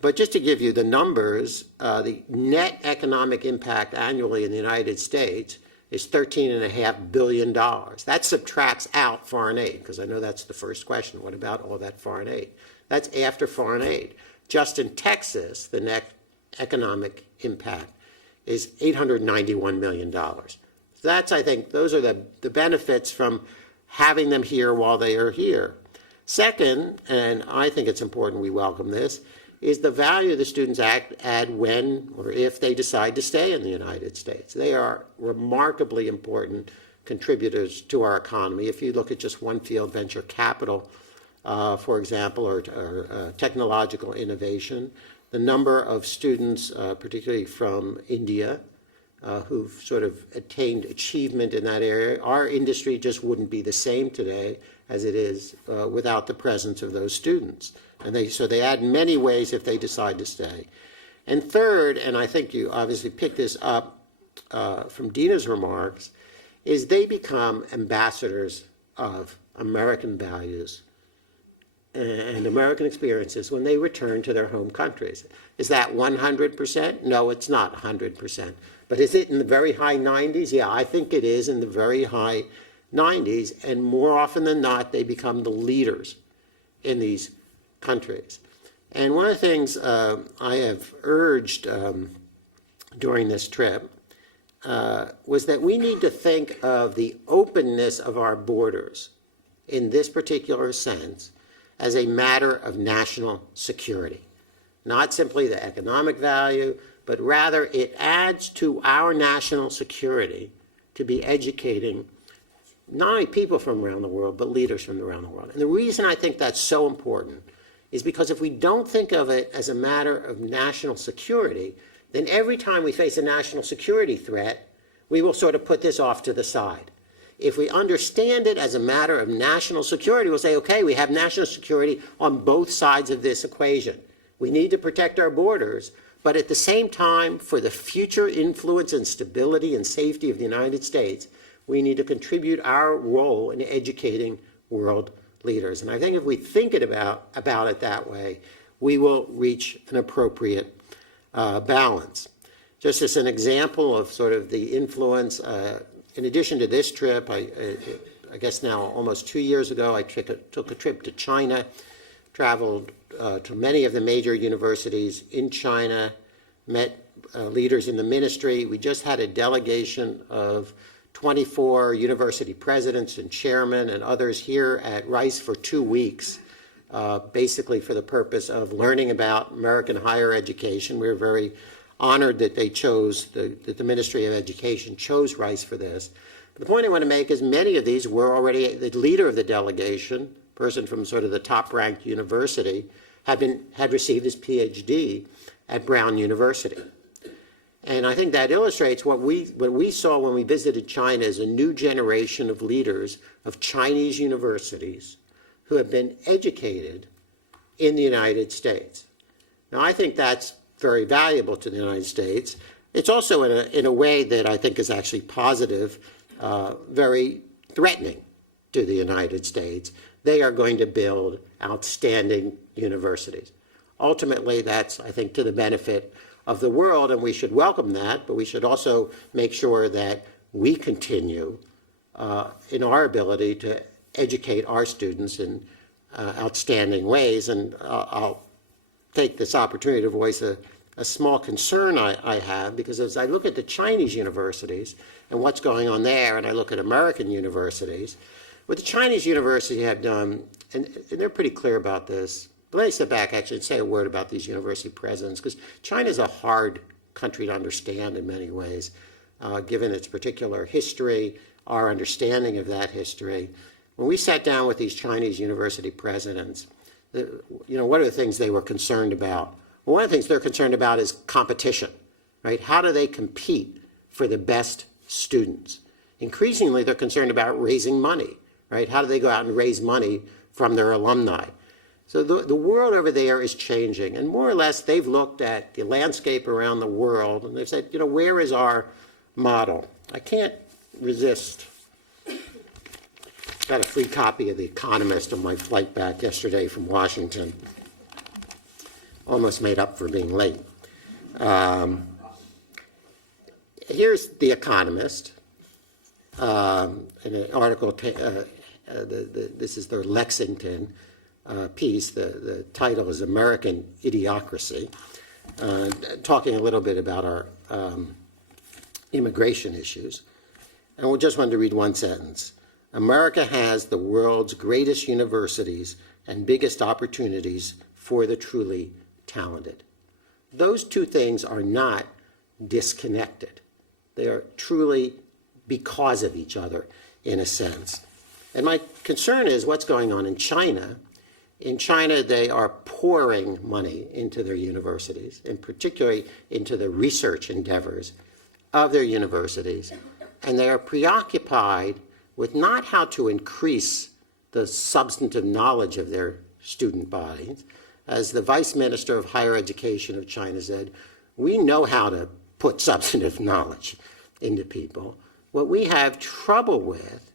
But just to give you the numbers, the net economic impact annually in the United States is $13.5 billion. That subtracts out foreign aid, because I know that's the first question. What about all that foreign aid? That's after foreign aid. Just in Texas, the net economic impact is $891 million. So that's, I think, those are the benefits from having them here while they are here. Second, and I think it's important we welcome this, is the value the students add when or if they decide to stay in the United States. They are remarkably important contributors to our economy. If you look at just one field, venture capital, for example, or technological innovation, the number of students, particularly from India, who've sort of attained achievement in that area, our industry just wouldn't be the same today as it is without the presence of those students. And so they add in many ways if they decide to stay. And third, and I think you obviously picked this up from Dina's remarks, is they become ambassadors of American values and American experiences when they return to their home countries. Is that 100%? No, it's not 100%. But is it in the very high 90s? Yeah, I think it is in the very high 90s. And more often than not, they become the leaders in these countries. And one of the things I have urged during this trip was that we need to think of the openness of our borders in this particular sense as a matter of national security. Not simply the economic value, but rather it adds to our national security to be educating not only people from around the world, but leaders from around the world. And the reason I think that's so important is because if we don't think of it as a matter of national security, then every time we face a national security threat, we will sort of put this off to the side. If we understand it as a matter of national security, we'll say, okay, we have national security on both sides of this equation. We need to protect our borders, but at the same time, for the future influence and stability and safety of the United States, we need to contribute our role in educating world leaders. And I think if we think about it that way, we will reach an appropriate balance. Just as an example of sort of the influence, in addition to this trip, I guess now almost 2 years ago, I took a trip to China, traveled to many of the major universities in China, met leaders in the ministry. We just had a delegation of 24 university presidents and chairmen and others here at Rice for 2 weeks, basically for the purpose of learning about American higher education. We were very honored that they chose, that the Ministry of Education chose Rice for this. But the point I want to make is many of these were already, the leader of the delegation, person from sort of the top-ranked university, had received his PhD at Brown University. And I think that illustrates what we saw when we visited China is a new generation of leaders of Chinese universities who have been educated in the United States. Now, I think that's very valuable to the United States. It's also in a way that I think is actually positive, very threatening to the United States. They are going to build outstanding universities. Ultimately, that's, I think, to the benefit of the world, and we should welcome that, but we should also make sure that we continue in our ability to educate our students in outstanding ways. And I'll take this opportunity to voice a small concern I have, because as I look at the Chinese universities and what's going on there, and I look at American universities, what the Chinese universities have done, and they're pretty clear about this. But let me step back actually and say a word about these university presidents, because China is a hard country to understand in many ways, given its particular history, our understanding of that history. When we sat down with these Chinese university presidents, what are the things they were concerned about? Well, one of the things they're concerned about is competition, right? How do they compete for the best students? Increasingly, they're concerned about raising money, right? How do they go out and raise money from their alumni? So the world over there is changing, and more or less they've looked at the landscape around the world, and they've said, where is our model? I can't resist. Got a free copy of The Economist on my flight back yesterday from Washington. Almost made up for being late. Here's The Economist, an article, this is their Lexington piece. The title is American Idiocracy, talking a little bit about our immigration issues. And we just wanted to read one sentence. America has the world's greatest universities and biggest opportunities for the truly talented. Those two things are not disconnected. They are truly because of each other, in a sense. And my concern is what's going on in China. In China, they are pouring money into their universities, and particularly into the research endeavors of their universities. And they are preoccupied with not how to increase the substantive knowledge of their student bodies. As the Vice Minister of Higher Education of China said, we know how to put substantive knowledge into people. What we have trouble with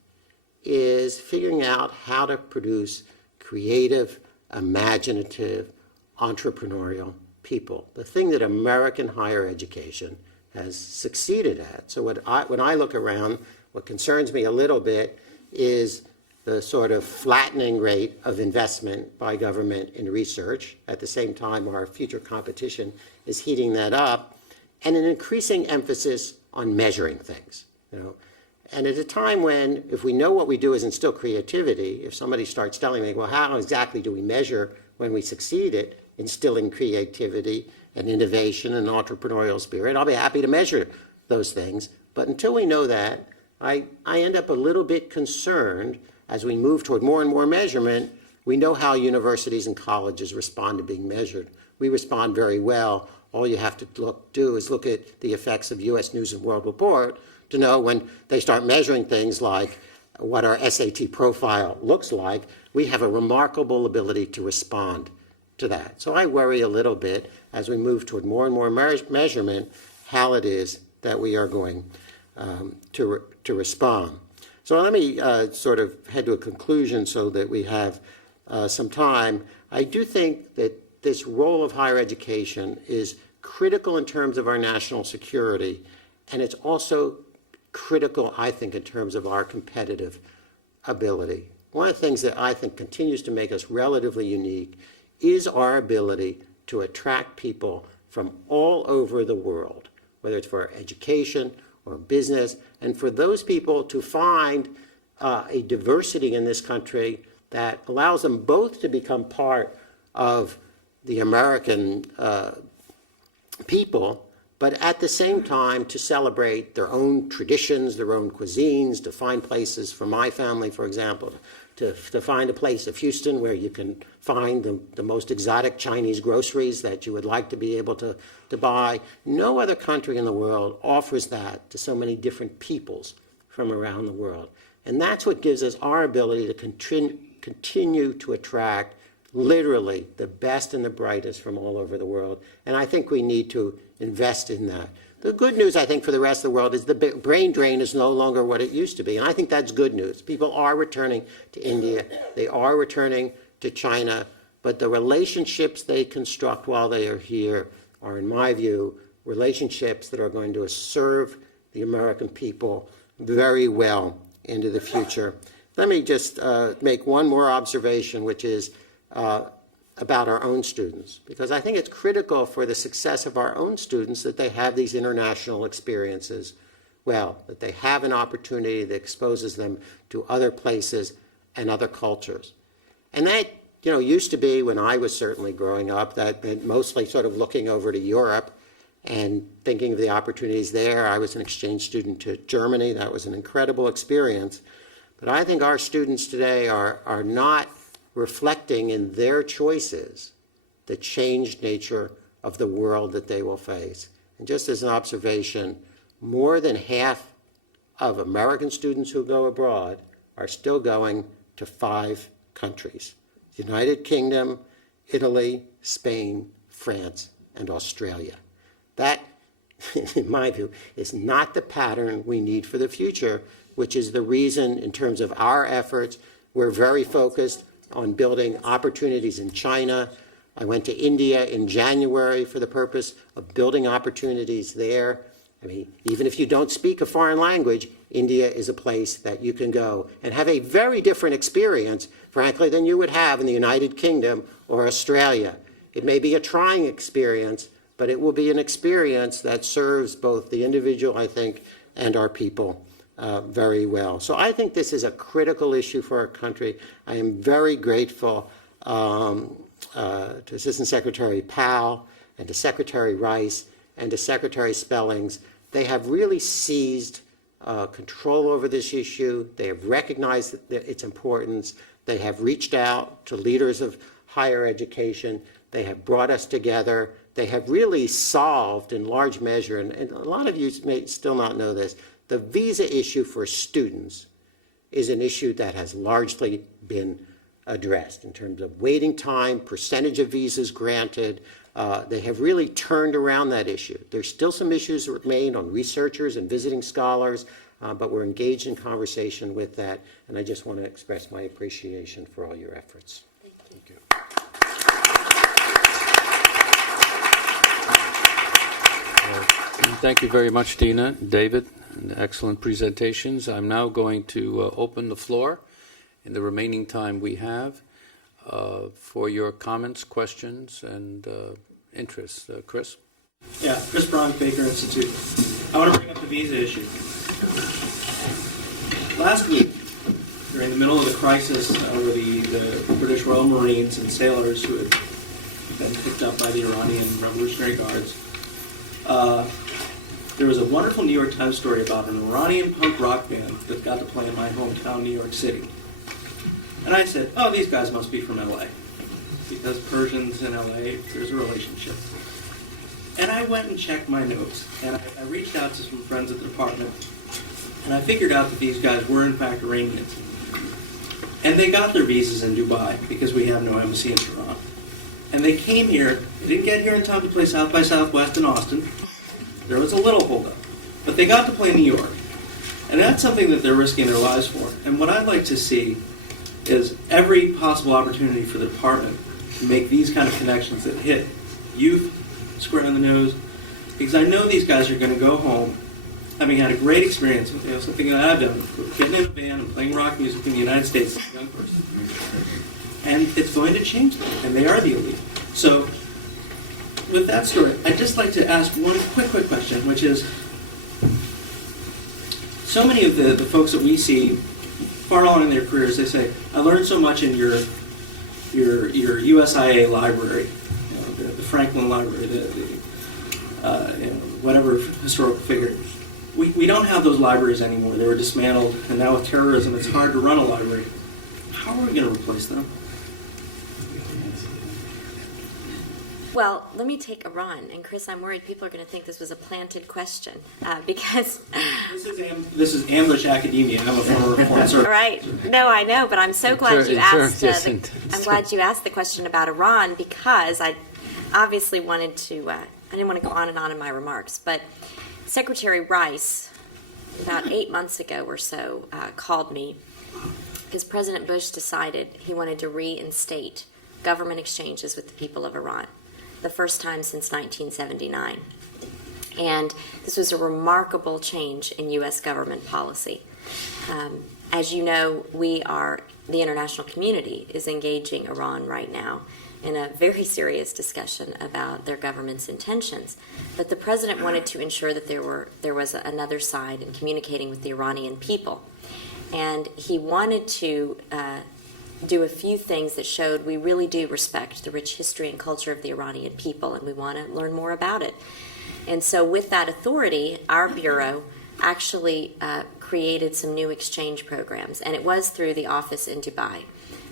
is figuring out how to produce creative, imaginative, entrepreneurial people, the thing that American higher education has succeeded at. So when I look around, what concerns me a little bit is the sort of flattening rate of investment by government in research. At the same time, our future competition is heating that up, and an increasing emphasis on measuring things. And at a time when, if we know what we do is instill creativity, if somebody starts telling me, well, how exactly do we measure when we succeed at instilling creativity and innovation and entrepreneurial spirit, I'll be happy to measure those things. But until we know that, I end up a little bit concerned as we move toward more and more measurement. We know how universities and colleges respond to being measured. We respond very well. All you have to do is look at the effects of U.S. News and World Report to know when they start measuring things like what our SAT profile looks like, we have a remarkable ability to respond to that. So I worry a little bit as we move toward more and more measurement how it is that we are going to respond. So let me sort of head to a conclusion so that we have some time. I do think that this role of higher education is critical in terms of our national security, and it's also critical, I think, in terms of our competitive ability. One of the things that I think continues to make us relatively unique is our ability to attract people from all over the world, whether it's for education or business, and for those people to find a diversity in this country that allows them both to become part of the American people, but at the same time to celebrate their own traditions, their own cuisines, to find places for my family, for example, to find a place of Houston where you can find the most exotic Chinese groceries that you would like to be able to buy. No other country in the world offers that to so many different peoples from around the world. And that's what gives us our ability to continue to attract literally the best and the brightest from all over the world. And I think we need to invest in that. The good news, I think, for the rest of the world is the brain drain is no longer what it used to be. And I think that's good news. People are returning to India. They are returning to China. But the relationships they construct while they are here are, in my view, relationships that are going to serve the American people very well into the future. Let me just make one more observation, which is about our own students, because I think it's critical for the success of our own students that they have these international experiences, that they have an opportunity that exposes them to other places and other cultures. And that, used to be when I was certainly growing up, that meant mostly sort of looking over to Europe and thinking of the opportunities there. I was an exchange student to Germany. That was an incredible experience. But I think our students today are not reflecting in their choices the changed nature of the world that they will face. And just as an observation, more than half of American students who go abroad are still going to 5 countries: the United Kingdom, Italy, Spain, France, and Australia. That, in my view, is not the pattern we need for the future, which is the reason, in terms of our efforts, we're very focused on building opportunities in China. I went to India in January for the purpose of building opportunities there. I mean, even if you don't speak a foreign language, India is a place that you can go and have a very different experience, frankly, than you would have in the United Kingdom or Australia. It may be a trying experience, but it will be an experience that serves both the individual, I think, and our people very well. So I think this is a critical issue for our country. I am very grateful to Assistant Secretary Powell and to Secretary Rice and to Secretary Spellings. They have really seized control over this issue. They have recognized its importance. They have reached out to leaders of higher education. They have brought us together. They have really solved, in large measure, and a lot of you may still not know this, the visa issue for students is an issue that has largely been addressed in terms of waiting time, percentage of visas granted. They have really turned around that issue. There's still some issues remain on researchers and visiting scholars, but we're engaged in conversation with that, and I just want to express my appreciation for all your efforts. Thank you. Thank you very much, Dina, David, and excellent presentations. I'm now going to open the floor in the remaining time we have for your comments, questions, and interests. Chris? Yeah, Chris Bronk, Baker Institute. I want to bring up the visa issue. Last week, during the middle of the crisis over the British Royal Marines and sailors who had been picked up by the Iranian Revolutionary Guards, there was a wonderful New York Times story about an Iranian punk rock band that got to play in my hometown, New York City. And I said, oh, these guys must be from L.A. because Persians in L.A., there's a relationship. And I went and checked my notes, and I reached out to some friends at the department, and I figured out that these guys were, in fact, Iranians. And they got their visas in Dubai because we have no embassy in Tehran. And they came here. They didn't get here in time to play South by Southwest in Austin. There was a little holdup. But they got to play New York. And that's something that they're risking their lives for. And what I'd like to see is every possible opportunity for the department to make these kind of connections that hit youth square on the nose. Because I know these guys are going to go home having had a great experience with something that I've done, getting in a band and playing rock music in the United States as a young person. And it's going to change them, and they are the elite. So with that story, I'd just like to ask one quick question, which is, so many of the folks that we see far along in their careers, they say, I learned so much in your USIA library, the Franklin Library, whatever historical figure. We don't have those libraries anymore. They were dismantled, and now with terrorism, it's hard to run a library. How are we going to replace them? Well, let me take Iran. And Chris, I'm worried people are going to think this was a planted question because... This is ambush academia. I'm a former foreign service. Right. No, I know, but I'm so glad you asked. I'm glad you asked the question about Iran because I obviously wanted to. I didn't want to go on and on in my remarks, but Secretary Rice, about 8 months ago or so, called me because President Bush decided he wanted to reinstate government exchanges with the people of Iran, the first time since 1979. And this was a remarkable change in U.S. government policy. As you know, the international community is engaging Iran right now in a very serious discussion about their government's intentions. But the president wanted to ensure that there was another side in communicating with the Iranian people. And he wanted to do a few things that showed we really do respect the rich history and culture of the Iranian people, and we want to learn more about it. And so with that authority, our Bureau actually created some new exchange programs, and it was through the office in Dubai.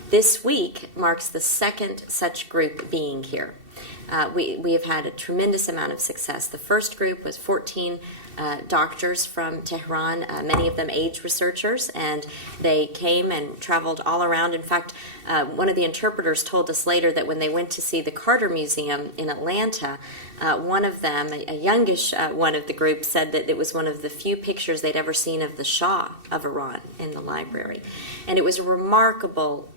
This week marks the second such group being here. We have had a tremendous amount of success. The first group was 14 doctors from Tehran, many of them age researchers, and they came and traveled all around. In fact, one of the interpreters told us later that when they went to see the Carter Museum in Atlanta, one of them, a youngish one of the group, said that it was one of the few pictures they'd ever seen of the Shah of Iran in the library. And it was a remarkable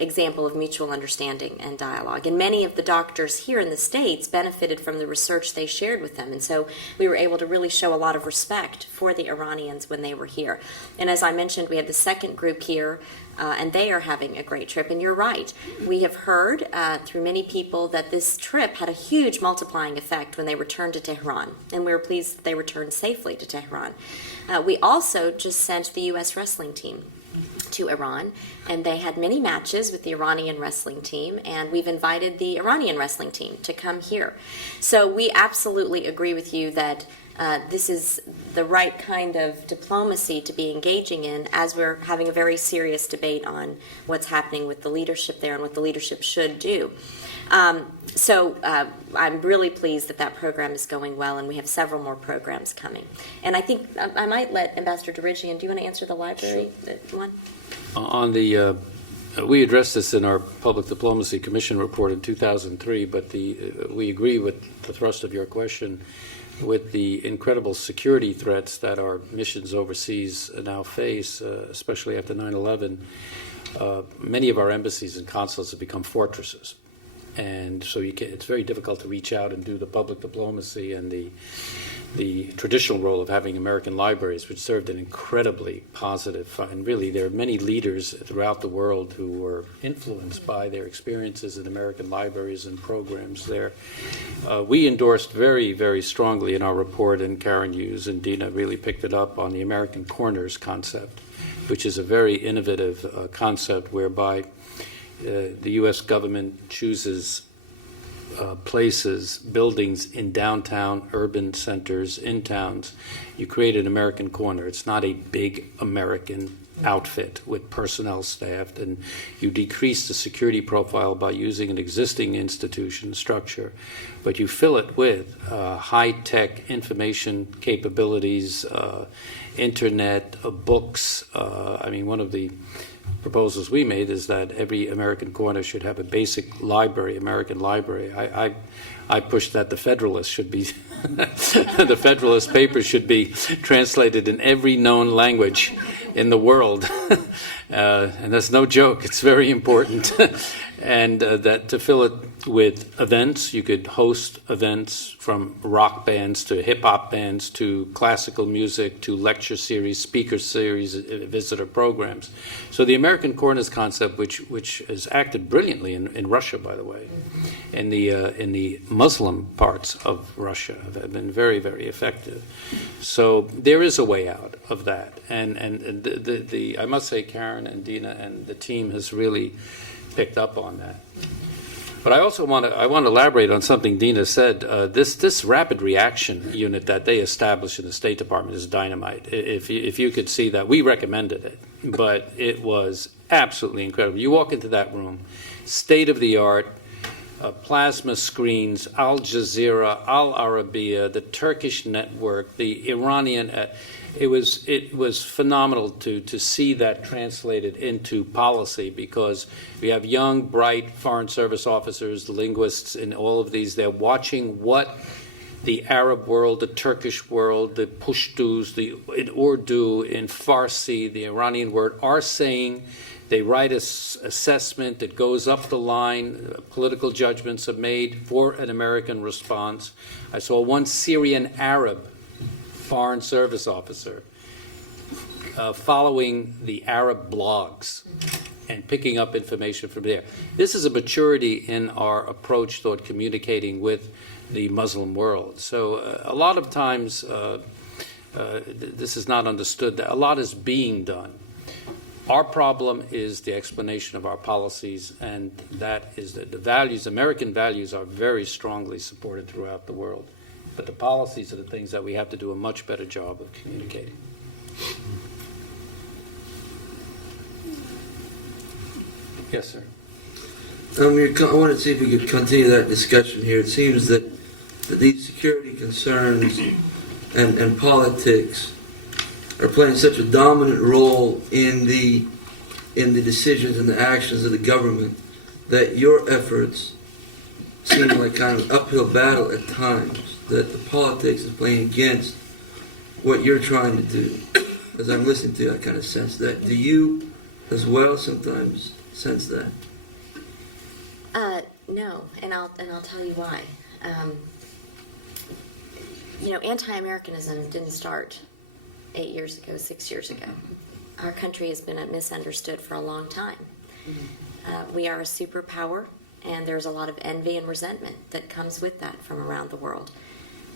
example of mutual understanding and dialogue. And many of the doctors here in the States benefited from the research they shared with them. And so we were able to really show a lot of respect for the Iranians when they were here. And as I mentioned, we had the second group here, and they are having a great trip. And you're right. We have heard through many people that this trip had a huge multiplying effect when they returned to Tehran. And we were pleased that they returned safely to Tehran. We also just sent the U.S. wrestling team to Iran, and they had many matches with the Iranian wrestling team, and we've invited the Iranian wrestling team to come here. So we absolutely agree with you that this is the right kind of diplomacy to be engaging in as we're having a very serious debate on what's happening with the leadership there and what the leadership should do. So I'm really pleased that that program is going well, and we have several more programs coming. And I think I might let Ambassador Djerejian, do you want to answer the library one? On the, we addressed this in our Public Diplomacy Commission report in 2003, but we agree with the thrust of your question. With the incredible security threats that our missions overseas now face, especially after 9/11, many of our embassies and consulates have become fortresses. And so it's very difficult to reach out and do the public diplomacy and the traditional role of having American libraries, which served an incredibly positive, and really there are many leaders throughout the world who were influenced by their experiences in American libraries and programs there. We endorsed very, very strongly in our report, and Karen Hughes and Dina really picked it up, on the American Corners concept, which is a very innovative concept whereby the U.S. government chooses places, buildings in downtown, urban centers, in towns. You create an American corner. It's not a big American outfit with personnel staffed, and you decrease the security profile by using an existing institution structure, but you fill it with high-tech information capabilities, internet, books. I mean, one of the proposals we made is that every American corner should have a basic library, American library. I pushed that the Federalist should be, the Federalist papers should be translated in every known language in the world. And that's no joke, it's very important. And that to fill it with events, you could host events from rock bands to hip-hop bands to classical music to lecture series, speaker series, visitor programs. So the American Corners concept, which has acted brilliantly in Russia, by the way, in the Muslim parts of Russia, have been very, very effective. So there is a way out of that. And the I must say, Karen and Dina and the team has really picked up on that. But I also want to elaborate on something Dina said. This rapid reaction unit that they established in the State Department is dynamite. If you could see that, we recommended it, but it was absolutely incredible. You walk into that room, state of the art, plasma screens, Al Jazeera, Al Arabiya, the Turkish network, the Iranian. It was phenomenal to see that translated into policy, because we have young, bright Foreign Service officers, linguists in all of these. They're watching what the Arab world, the Turkish world, the Pashtus, in Urdu, in Farsi, the Iranian word, are saying. They write an assessment that goes up the line. Political judgments are made for an American response. I saw one Syrian Arab Foreign Service officer following the Arab blogs and picking up information from there. This is a maturity in our approach toward communicating with the Muslim world. So a lot of times this is not understood. That a lot is being done. Our problem is the explanation of our policies, and that is that the values, American values, are very strongly supported throughout the world. But the policies are the things that we have to do a much better job of communicating. Yes, sir. I wanted to see if we could continue that discussion here. It seems that these security concerns and politics are playing such a dominant role in the decisions and the actions of the government that your efforts seem like kind of an uphill battle at times, that the politics is playing against what you're trying to do. As I'm listening to you, I kind of sense that. Do you as well sometimes sense that? No, and I'll tell you why. Anti-Americanism didn't start 8 years ago, 6 years ago. Our country has been misunderstood for a long time. We are a superpower, and there's a lot of envy and resentment that comes with that from around the world.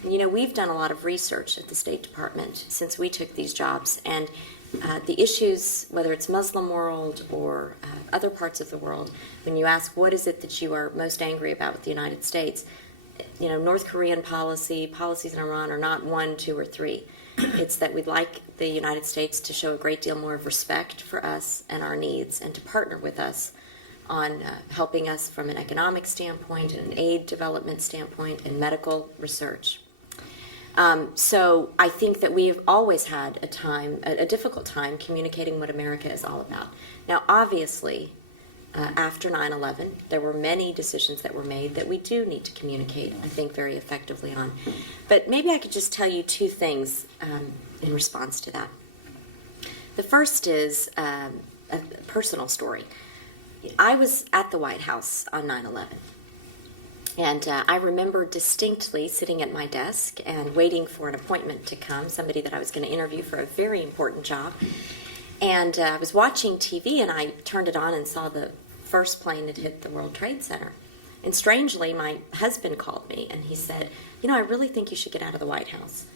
And, we've done a lot of research at the State Department since we took these jobs, and the issues, whether it's Muslim world or other parts of the world, when you ask what is it that you are most angry about with the United States, North Korean policies in Iran are not 1, 2, or 3. It's that we'd like the United States to show a great deal more of respect for us and our needs, and to partner with us on helping us from an economic standpoint and an aid development standpoint and medical research. So I think that we have always had a difficult time communicating what America is all about. Now, obviously, after 9/11, there were many decisions that were made that we do need to communicate, I think, very effectively on. But maybe I could just tell you two things in response to that. The first is a personal story. I was at the White House on 9/11. And I remember distinctly sitting at my desk and waiting for an appointment to come, somebody that I was going to interview for a very important job. And I was watching TV, and I turned it on and saw the first plane that hit the World Trade Center. And strangely, my husband called me, and he said, I really think you should get out of the White House.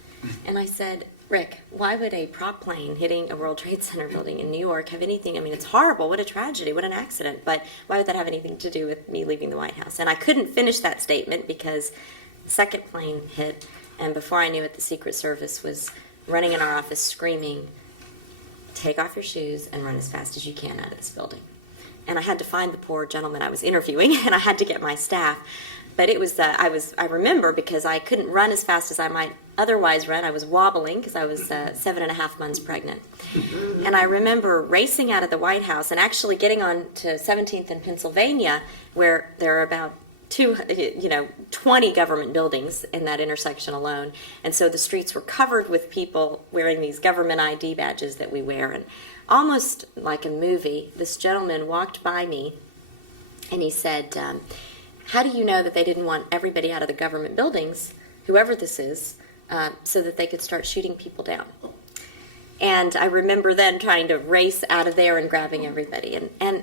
And I said, Rick, why would a prop plane hitting a World Trade Center building in New York have anything? It's horrible. What a tragedy. What an accident. But why would that have anything to do with me leaving the White House? And I couldn't finish that statement because the second plane hit, and before I knew it, the Secret Service was running in our office screaming, take off your shoes and run as fast as you can out of this building. And I had to find the poor gentleman I was interviewing, and I had to get my staff. But it was, I remember, because I couldn't run as fast as I might otherwise run. I was wobbling because I was 7.5 months pregnant. And I remember racing out of the White House and actually getting on to 17th in Pennsylvania, where there are about 20 government buildings in that intersection alone. And so the streets were covered with people wearing these government ID badges that we wear. And almost like a movie, this gentleman walked by me, and he said, how do you know that they didn't want everybody out of the government buildings, whoever this is, so that they could start shooting people down? And I remember then trying to race out of there and grabbing everybody. And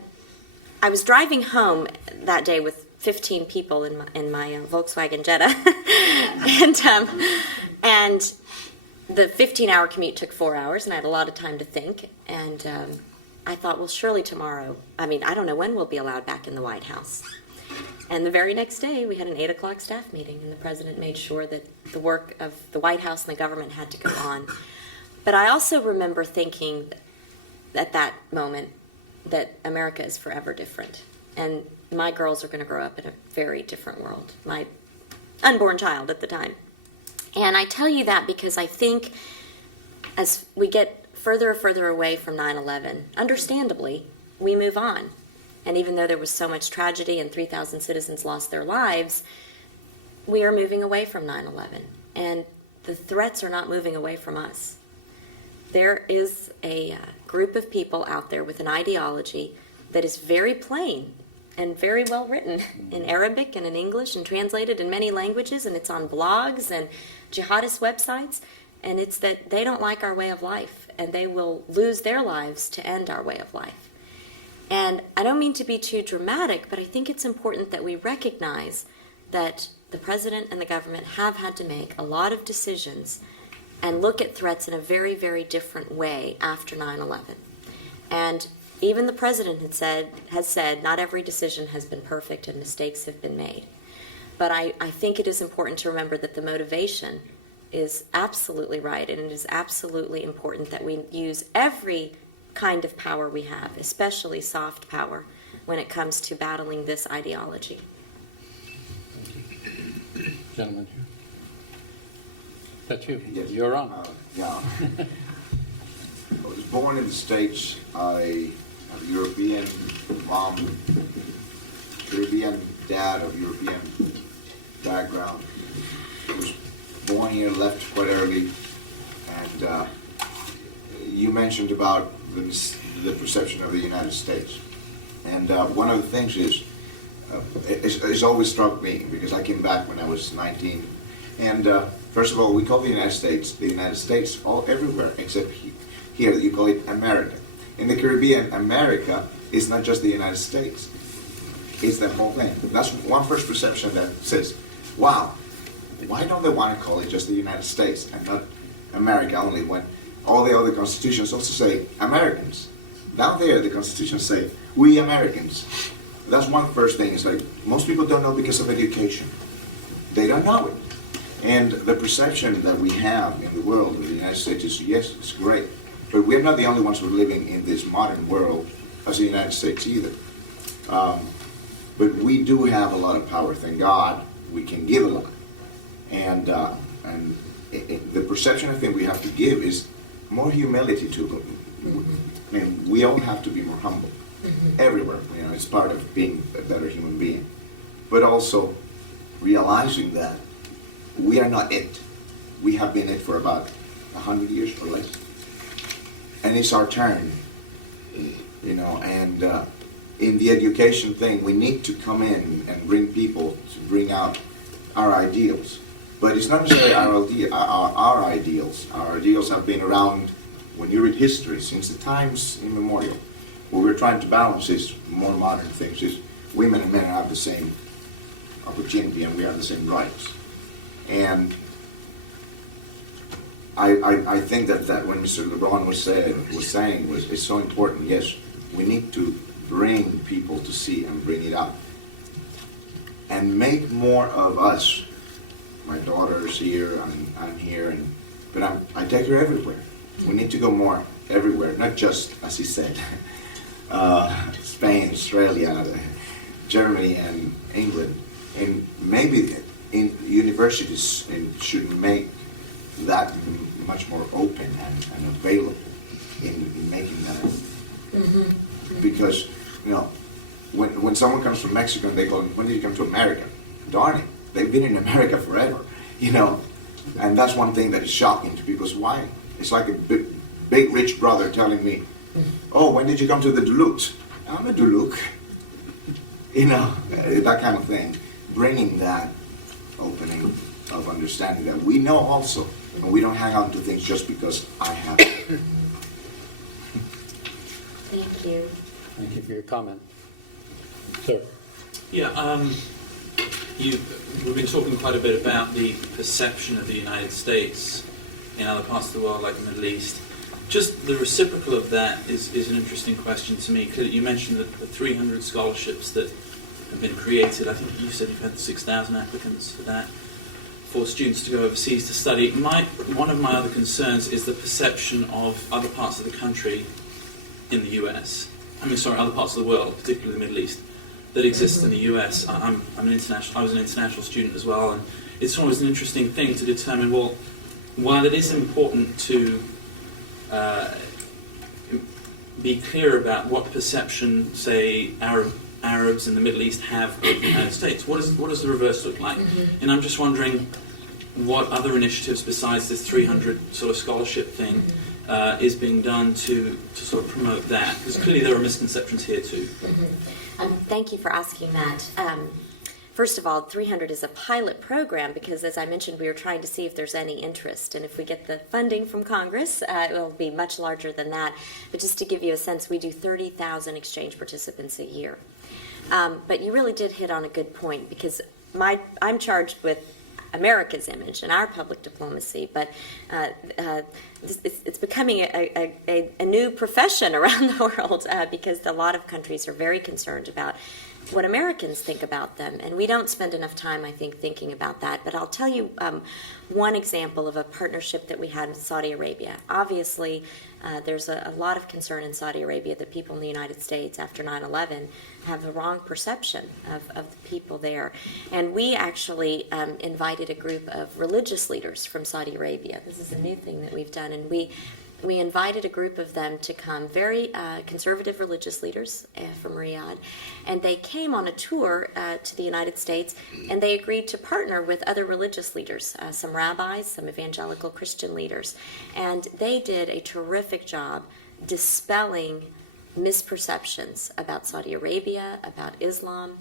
I was driving home that day with 15 people in my Volkswagen Jetta. and the 15-hour commute took 4 hours, and I had a lot of time to think. And I thought, well, surely tomorrow, I don't know when we'll be allowed back in the White House. And the very next day, we had an 8 o'clock staff meeting, and the president made sure that the work of the White House and the government had to go on. But I also remember thinking at that moment that America is forever different. And my girls are going to grow up in a very different world. My unborn child at the time. And I tell you that because I think as we get further and further away from 9/11, understandably, we move on. And even though there was so much tragedy and 3,000 citizens lost their lives, we are moving away from 9/11. And the threats are not moving away from us. There is a group of people out there with an ideology that is very plain and very well written in Arabic and in English and translated in many languages, and it's on blogs and jihadist websites, and it's that they don't like our way of life, and they will lose their lives to end our way of life. And I don't mean to be too dramatic, but I think it's important that we recognize that the president and the government have had to make a lot of decisions and look at threats in a very, very different way after 9/11. And even the president has said not every decision has been perfect and mistakes have been made. But I think it is important to remember that the motivation is absolutely right, and it is absolutely important that we use every kind of power we have, especially soft power, when it comes to battling this ideology. Gentleman here. That's you. Yes. You're on. Yeah. I was born in the States. I have a European mom, Caribbean dad of European background. I was born here, left quite early, and you mentioned about the perception of the United States. And one of the things is, it's always struck me, because I came back when I was 19, and first of all, we call the United States all everywhere except here. You call it America. In the Caribbean, America is not just the United States. It's the whole thing. That's one first perception that says, wow, why don't they want to call it just the United States and not America only, when all the other constitutions also say Americans. Down there, the constitutions say, we Americans. That's one first thing. It's like, most people don't know because of education. They don't know it. And the perception that we have in the world of the United States is, yes, it's great, but we're not the only ones who are living in this modern world as the United States either. But we do have a lot of power. Thank God we can give a lot. And the perception I think we have to give is more humility to them. I mean, we all have to be more humble. Everywhere. You know, it's part of being a better human being. But also realizing that we are not it. We have been it for about 100 years or less. And it's our turn. You know, and in the education thing, we need to come in and bring people to bring out our ideals. But it's not necessarily our ideals. Our ideals have been around, when you read history, since the times immemorial. What we're trying to balance is more modern things. Is women and men have the same opportunity and we have the same rights. And I think that when Mr. Leebron was saying it's so important. Yes, we need to bring people to see and bring it up and make more of us. My daughter's here, I'm here, but I take her everywhere. We need to go more everywhere, not just, as he said, Spain, Australia, Germany, and England. And maybe in universities should make that much more open and available in making that. Because, you know, when someone comes from Mexico and they go, when did you come to America? Darn it, they've been in America forever, you know. And that's one thing that is shocking to people. Why? It's like a big rich brother telling me, oh, when did you come to the Duluth? I'm a Duluth. You know, that kind of thing. Bringing that opening of understanding that we know also, and we don't hang on to things just because I have it. Thank you. Thank you for your comment. Sir. Yeah, we've been talking quite a bit about the perception of the United States in other parts of the world, like the Middle East. Just the reciprocal of that is an interesting question to me. You mentioned that the 300 scholarships that have been created. I think you said you've had 6,000 applicants for that, for students to go overseas to study. One of my other concerns is the perception of other parts of the country in the US. Other parts of the world, particularly the Middle East, that exists in the US. I was an international student as well, and it's always an interesting thing to determine, well, while it is important to be clear about what perception, say, Arabs in the Middle East have of the United States, what does the reverse look like? And I'm just wondering what other initiatives besides this 300 sort of scholarship thing is being done to sort of promote that? Because clearly there are misconceptions here too. Thank you for asking that. First of all, 300 is a pilot program because, as I mentioned, we are trying to see if there's any interest. And if we get the funding from Congress, it will be much larger than that. But just to give you a sense, we do 30,000 exchange participants a year. But you really did hit on a good point because I'm charged with America's image and our public diplomacy, but it's becoming a new profession around the world because a lot of countries are very concerned about what Americans think about them, and we don't spend enough time, I think, thinking about that. But I'll tell you one example of a partnership that we had with Saudi Arabia. Obviously, there's a lot of concern in Saudi Arabia that people in the United States after 9/11 have the wrong perception of the people there. And we actually invited a group of religious leaders from Saudi Arabia. This is a new thing that we've done, and we invited a group of them to come, very conservative religious leaders from Riyadh, and they came on a tour to the United States, and they agreed to partner with other religious leaders, some rabbis, some evangelical Christian leaders, and they did a terrific job dispelling misperceptions about Saudi Arabia, about Islam.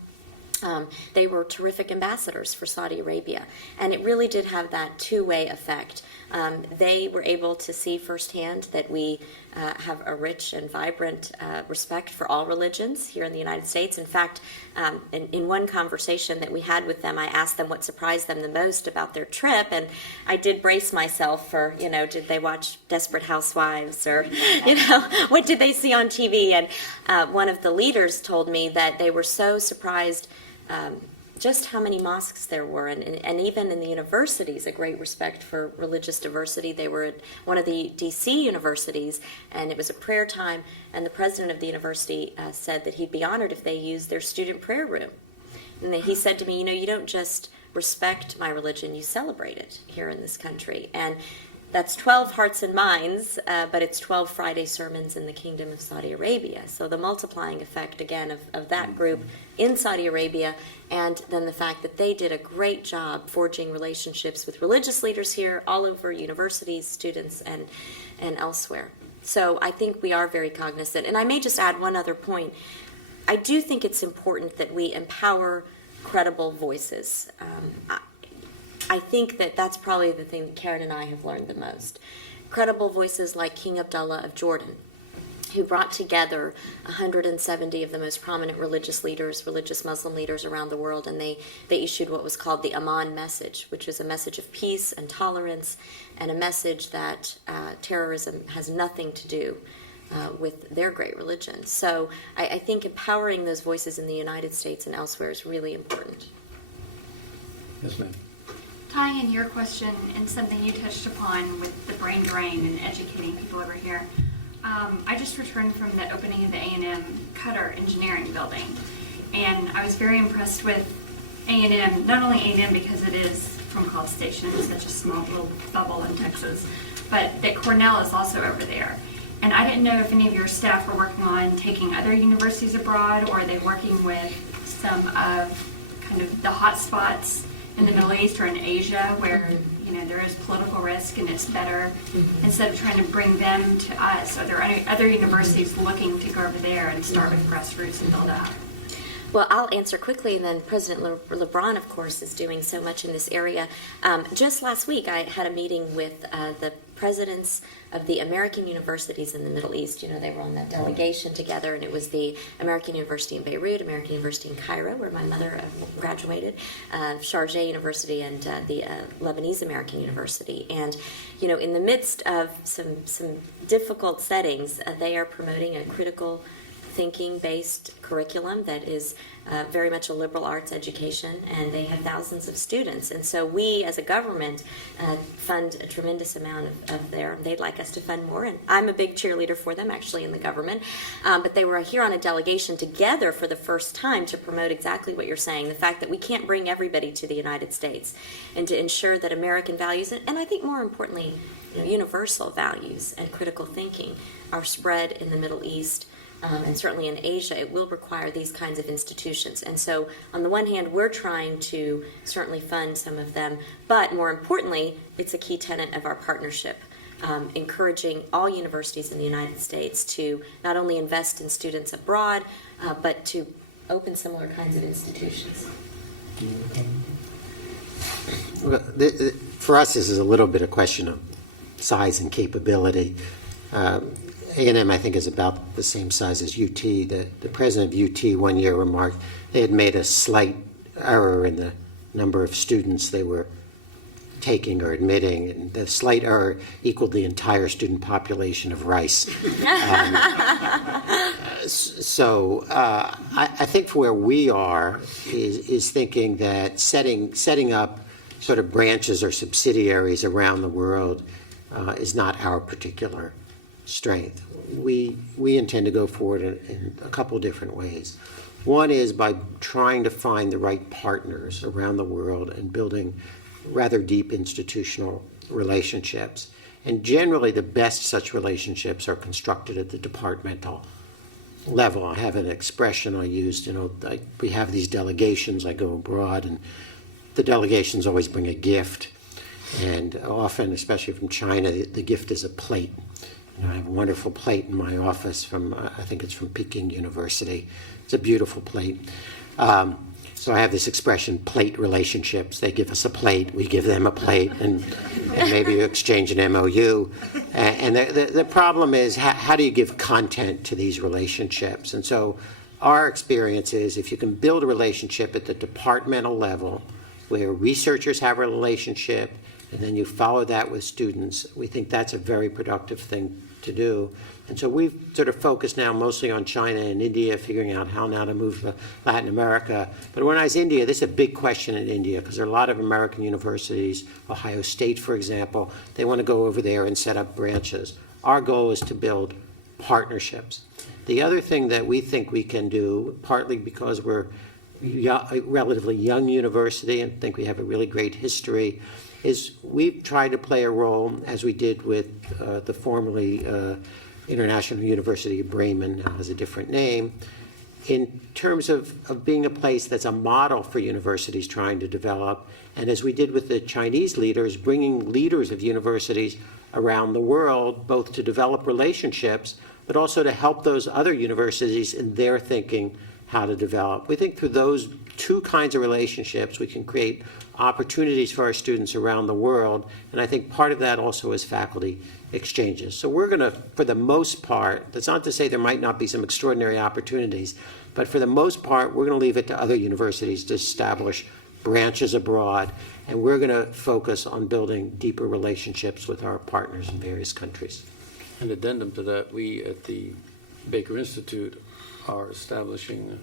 They were terrific ambassadors for Saudi Arabia, and it really did have that two-way effect. They were able to see firsthand that we have a rich and vibrant respect for all religions here in the United States. In fact, in one conversation that we had with them, I asked them what surprised them the most about their trip, and I did brace myself for, did they watch Desperate Housewives, or, what did they see on TV? And one of the leaders told me that they were so surprised just how many mosques there were, and even in the universities, a great respect for religious diversity. They were at one of the D.C. universities, and it was a prayer time, and the president of the university said that he'd be honored if they used their student prayer room. And he said to me, you don't just respect my religion, you celebrate it here in this country. And that's 12 hearts and minds, but it's 12 Friday sermons in the Kingdom of Saudi Arabia. So the multiplying effect, again, of that group in Saudi Arabia, and then the fact that they did a great job forging relationships with religious leaders here, all over universities, students, and elsewhere. So I think we are very cognizant. And I may just add one other point. I do think it's important that we empower credible voices. I think that that's probably the thing that Karen and I have learned the most. Credible voices like King Abdullah of Jordan, who brought together 170 of the most prominent religious leaders, religious Muslim leaders around the world, and they issued what was called the Aman message, which is a message of peace and tolerance, and a message that terrorism has nothing to do with their great religion. So I think empowering those voices in the United States and elsewhere is really important. Yes, ma'am. Tying in your question and something you touched upon with the brain drain and educating people over here, I just returned from the opening of the A&M Cutter Engineering Building, and I was very impressed with A&M, not only A&M because it is from College Station, it's such a small little bubble in Texas, but that Cornell is also over there. And I didn't know if any of your staff were working on taking other universities abroad, or are they working with some of kind of the hot spots in the Middle East or in Asia where there is political risk, and it's better instead of trying to bring them to us. Are there any other universities looking to go over there and start with grassroots and build up? Well, I'll answer quickly, and then President Leebron, of course, is doing so much in this area. Just last week, I had a meeting with the presidents of the American universities in the Middle East. They were on that delegation together, and it was the American University in Beirut, American University in Cairo, where my mother graduated, Sharjah University, and the Lebanese American University. And, in the midst of some difficult settings, they are promoting a critical thinking-based curriculum that is very much a liberal arts education, and they have thousands of students. And so we, as a government, fund a tremendous amount of there. They'd like us to fund more, and I'm a big cheerleader for them, actually, in the government. But they were here on a delegation together for the first time to promote exactly what you're saying, the fact that we can't bring everybody to the United States, and to ensure that American values, and I think more importantly, universal values and critical thinking are spread in the Middle East. And certainly in Asia, it will require these kinds of institutions. And so, on the one hand, we're trying to certainly fund some of them, but more importantly, it's a key tenet of our partnership, encouraging all universities in the United States to not only invest in students abroad, but to open similar kinds of institutions. Well, for us, this is a little bit a question of size and capability. A&M, I think, is about the same size as UT. The president of UT one year remarked they had made a slight error in the number of students they were taking or admitting, and the slight error equaled the entire student population of Rice. I think for where we are is thinking that setting up sort of branches or subsidiaries around the world is not our particular strength. We intend to go forward in a couple different ways. One is by trying to find the right partners around the world and building rather deep institutional relationships. And generally, the best such relationships are constructed at the departmental level. I have an expression I used, we have these delegations, I go abroad, and the delegations always bring a gift. And often, especially from China, the gift is a plate. I have a wonderful plate in my office from, I think it's from Peking University. It's a beautiful plate. So I have this expression, plate relationships. They give us a plate, we give them a plate, and maybe you exchange an MOU. And the problem is, how do you give content to these relationships? And so our experience is, if you can build a relationship at the departmental level, where researchers have a relationship, and then you follow that with students, we think that's a very productive thing to do. And so we've sort of focused now mostly on China and India, figuring out how now to move to Latin America. But when I was in India, this is a big question in India, because there are a lot of American universities, Ohio State, for example, they want to go over there and set up branches. Our goal is to build partnerships. The other thing that we think we can do, partly because we're a relatively young university and think we have a really great history, is we've tried to play a role, as we did with the formerly International University of Bremen, now has a different name, in terms of being a place that's a model for universities trying to develop, and as we did with the Chinese leaders, bringing leaders of universities around the world, both to develop relationships, but also to help those other universities in their thinking how to develop. We think through those two kinds of relationships, we can create opportunities for our students around the world, and I think part of that also is faculty exchanges. So we're going to, for the most part, that's not to say there might not be some extraordinary opportunities, but for the most part, we're going to leave it to other universities to establish branches abroad, and we're going to focus on building deeper relationships with our partners in various countries. An addendum to that, we at the Baker Institute are establishing,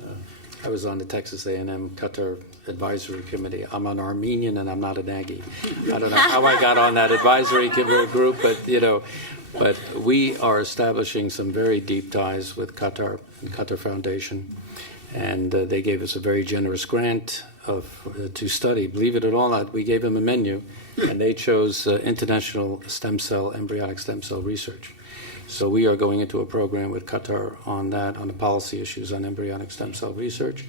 I was on the Texas A&M Qatar Advisory Committee. I'm an Armenian and I'm not an Aggie. I don't know how I got on that advisory group, but we are establishing some very deep ties with Qatar and Qatar Foundation, and they gave us a very generous grant to study. Believe it or not, we gave them a menu, and they chose international embryonic stem cell research. So we are going into a program with Qatar on that, on the policy issues on embryonic stem cell research.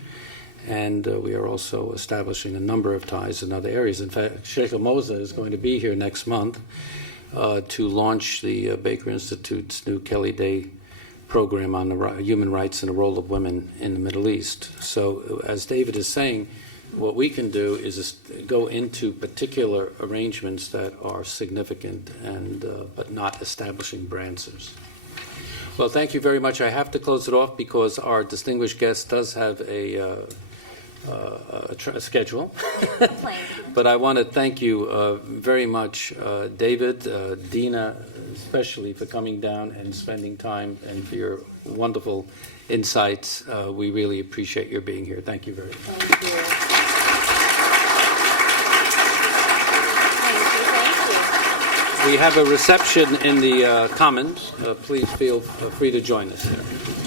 And we are also establishing a number of ties in other areas. In fact, Sheikh Moza is going to be here next month to launch the Baker Institute's new Kelly Day program on the human rights and the role of women in the Middle East. So as David is saying, what we can do is go into particular arrangements that are significant and but not establishing branches. Well, thank you very much. I have to close it off because our distinguished guest does have a schedule. But I want to thank you very much, David, Dina, especially for coming down and spending time and for your wonderful insights. We really appreciate your being here. Thank you very much. Thank you. We have a reception in the Commons. Please feel free to join us there.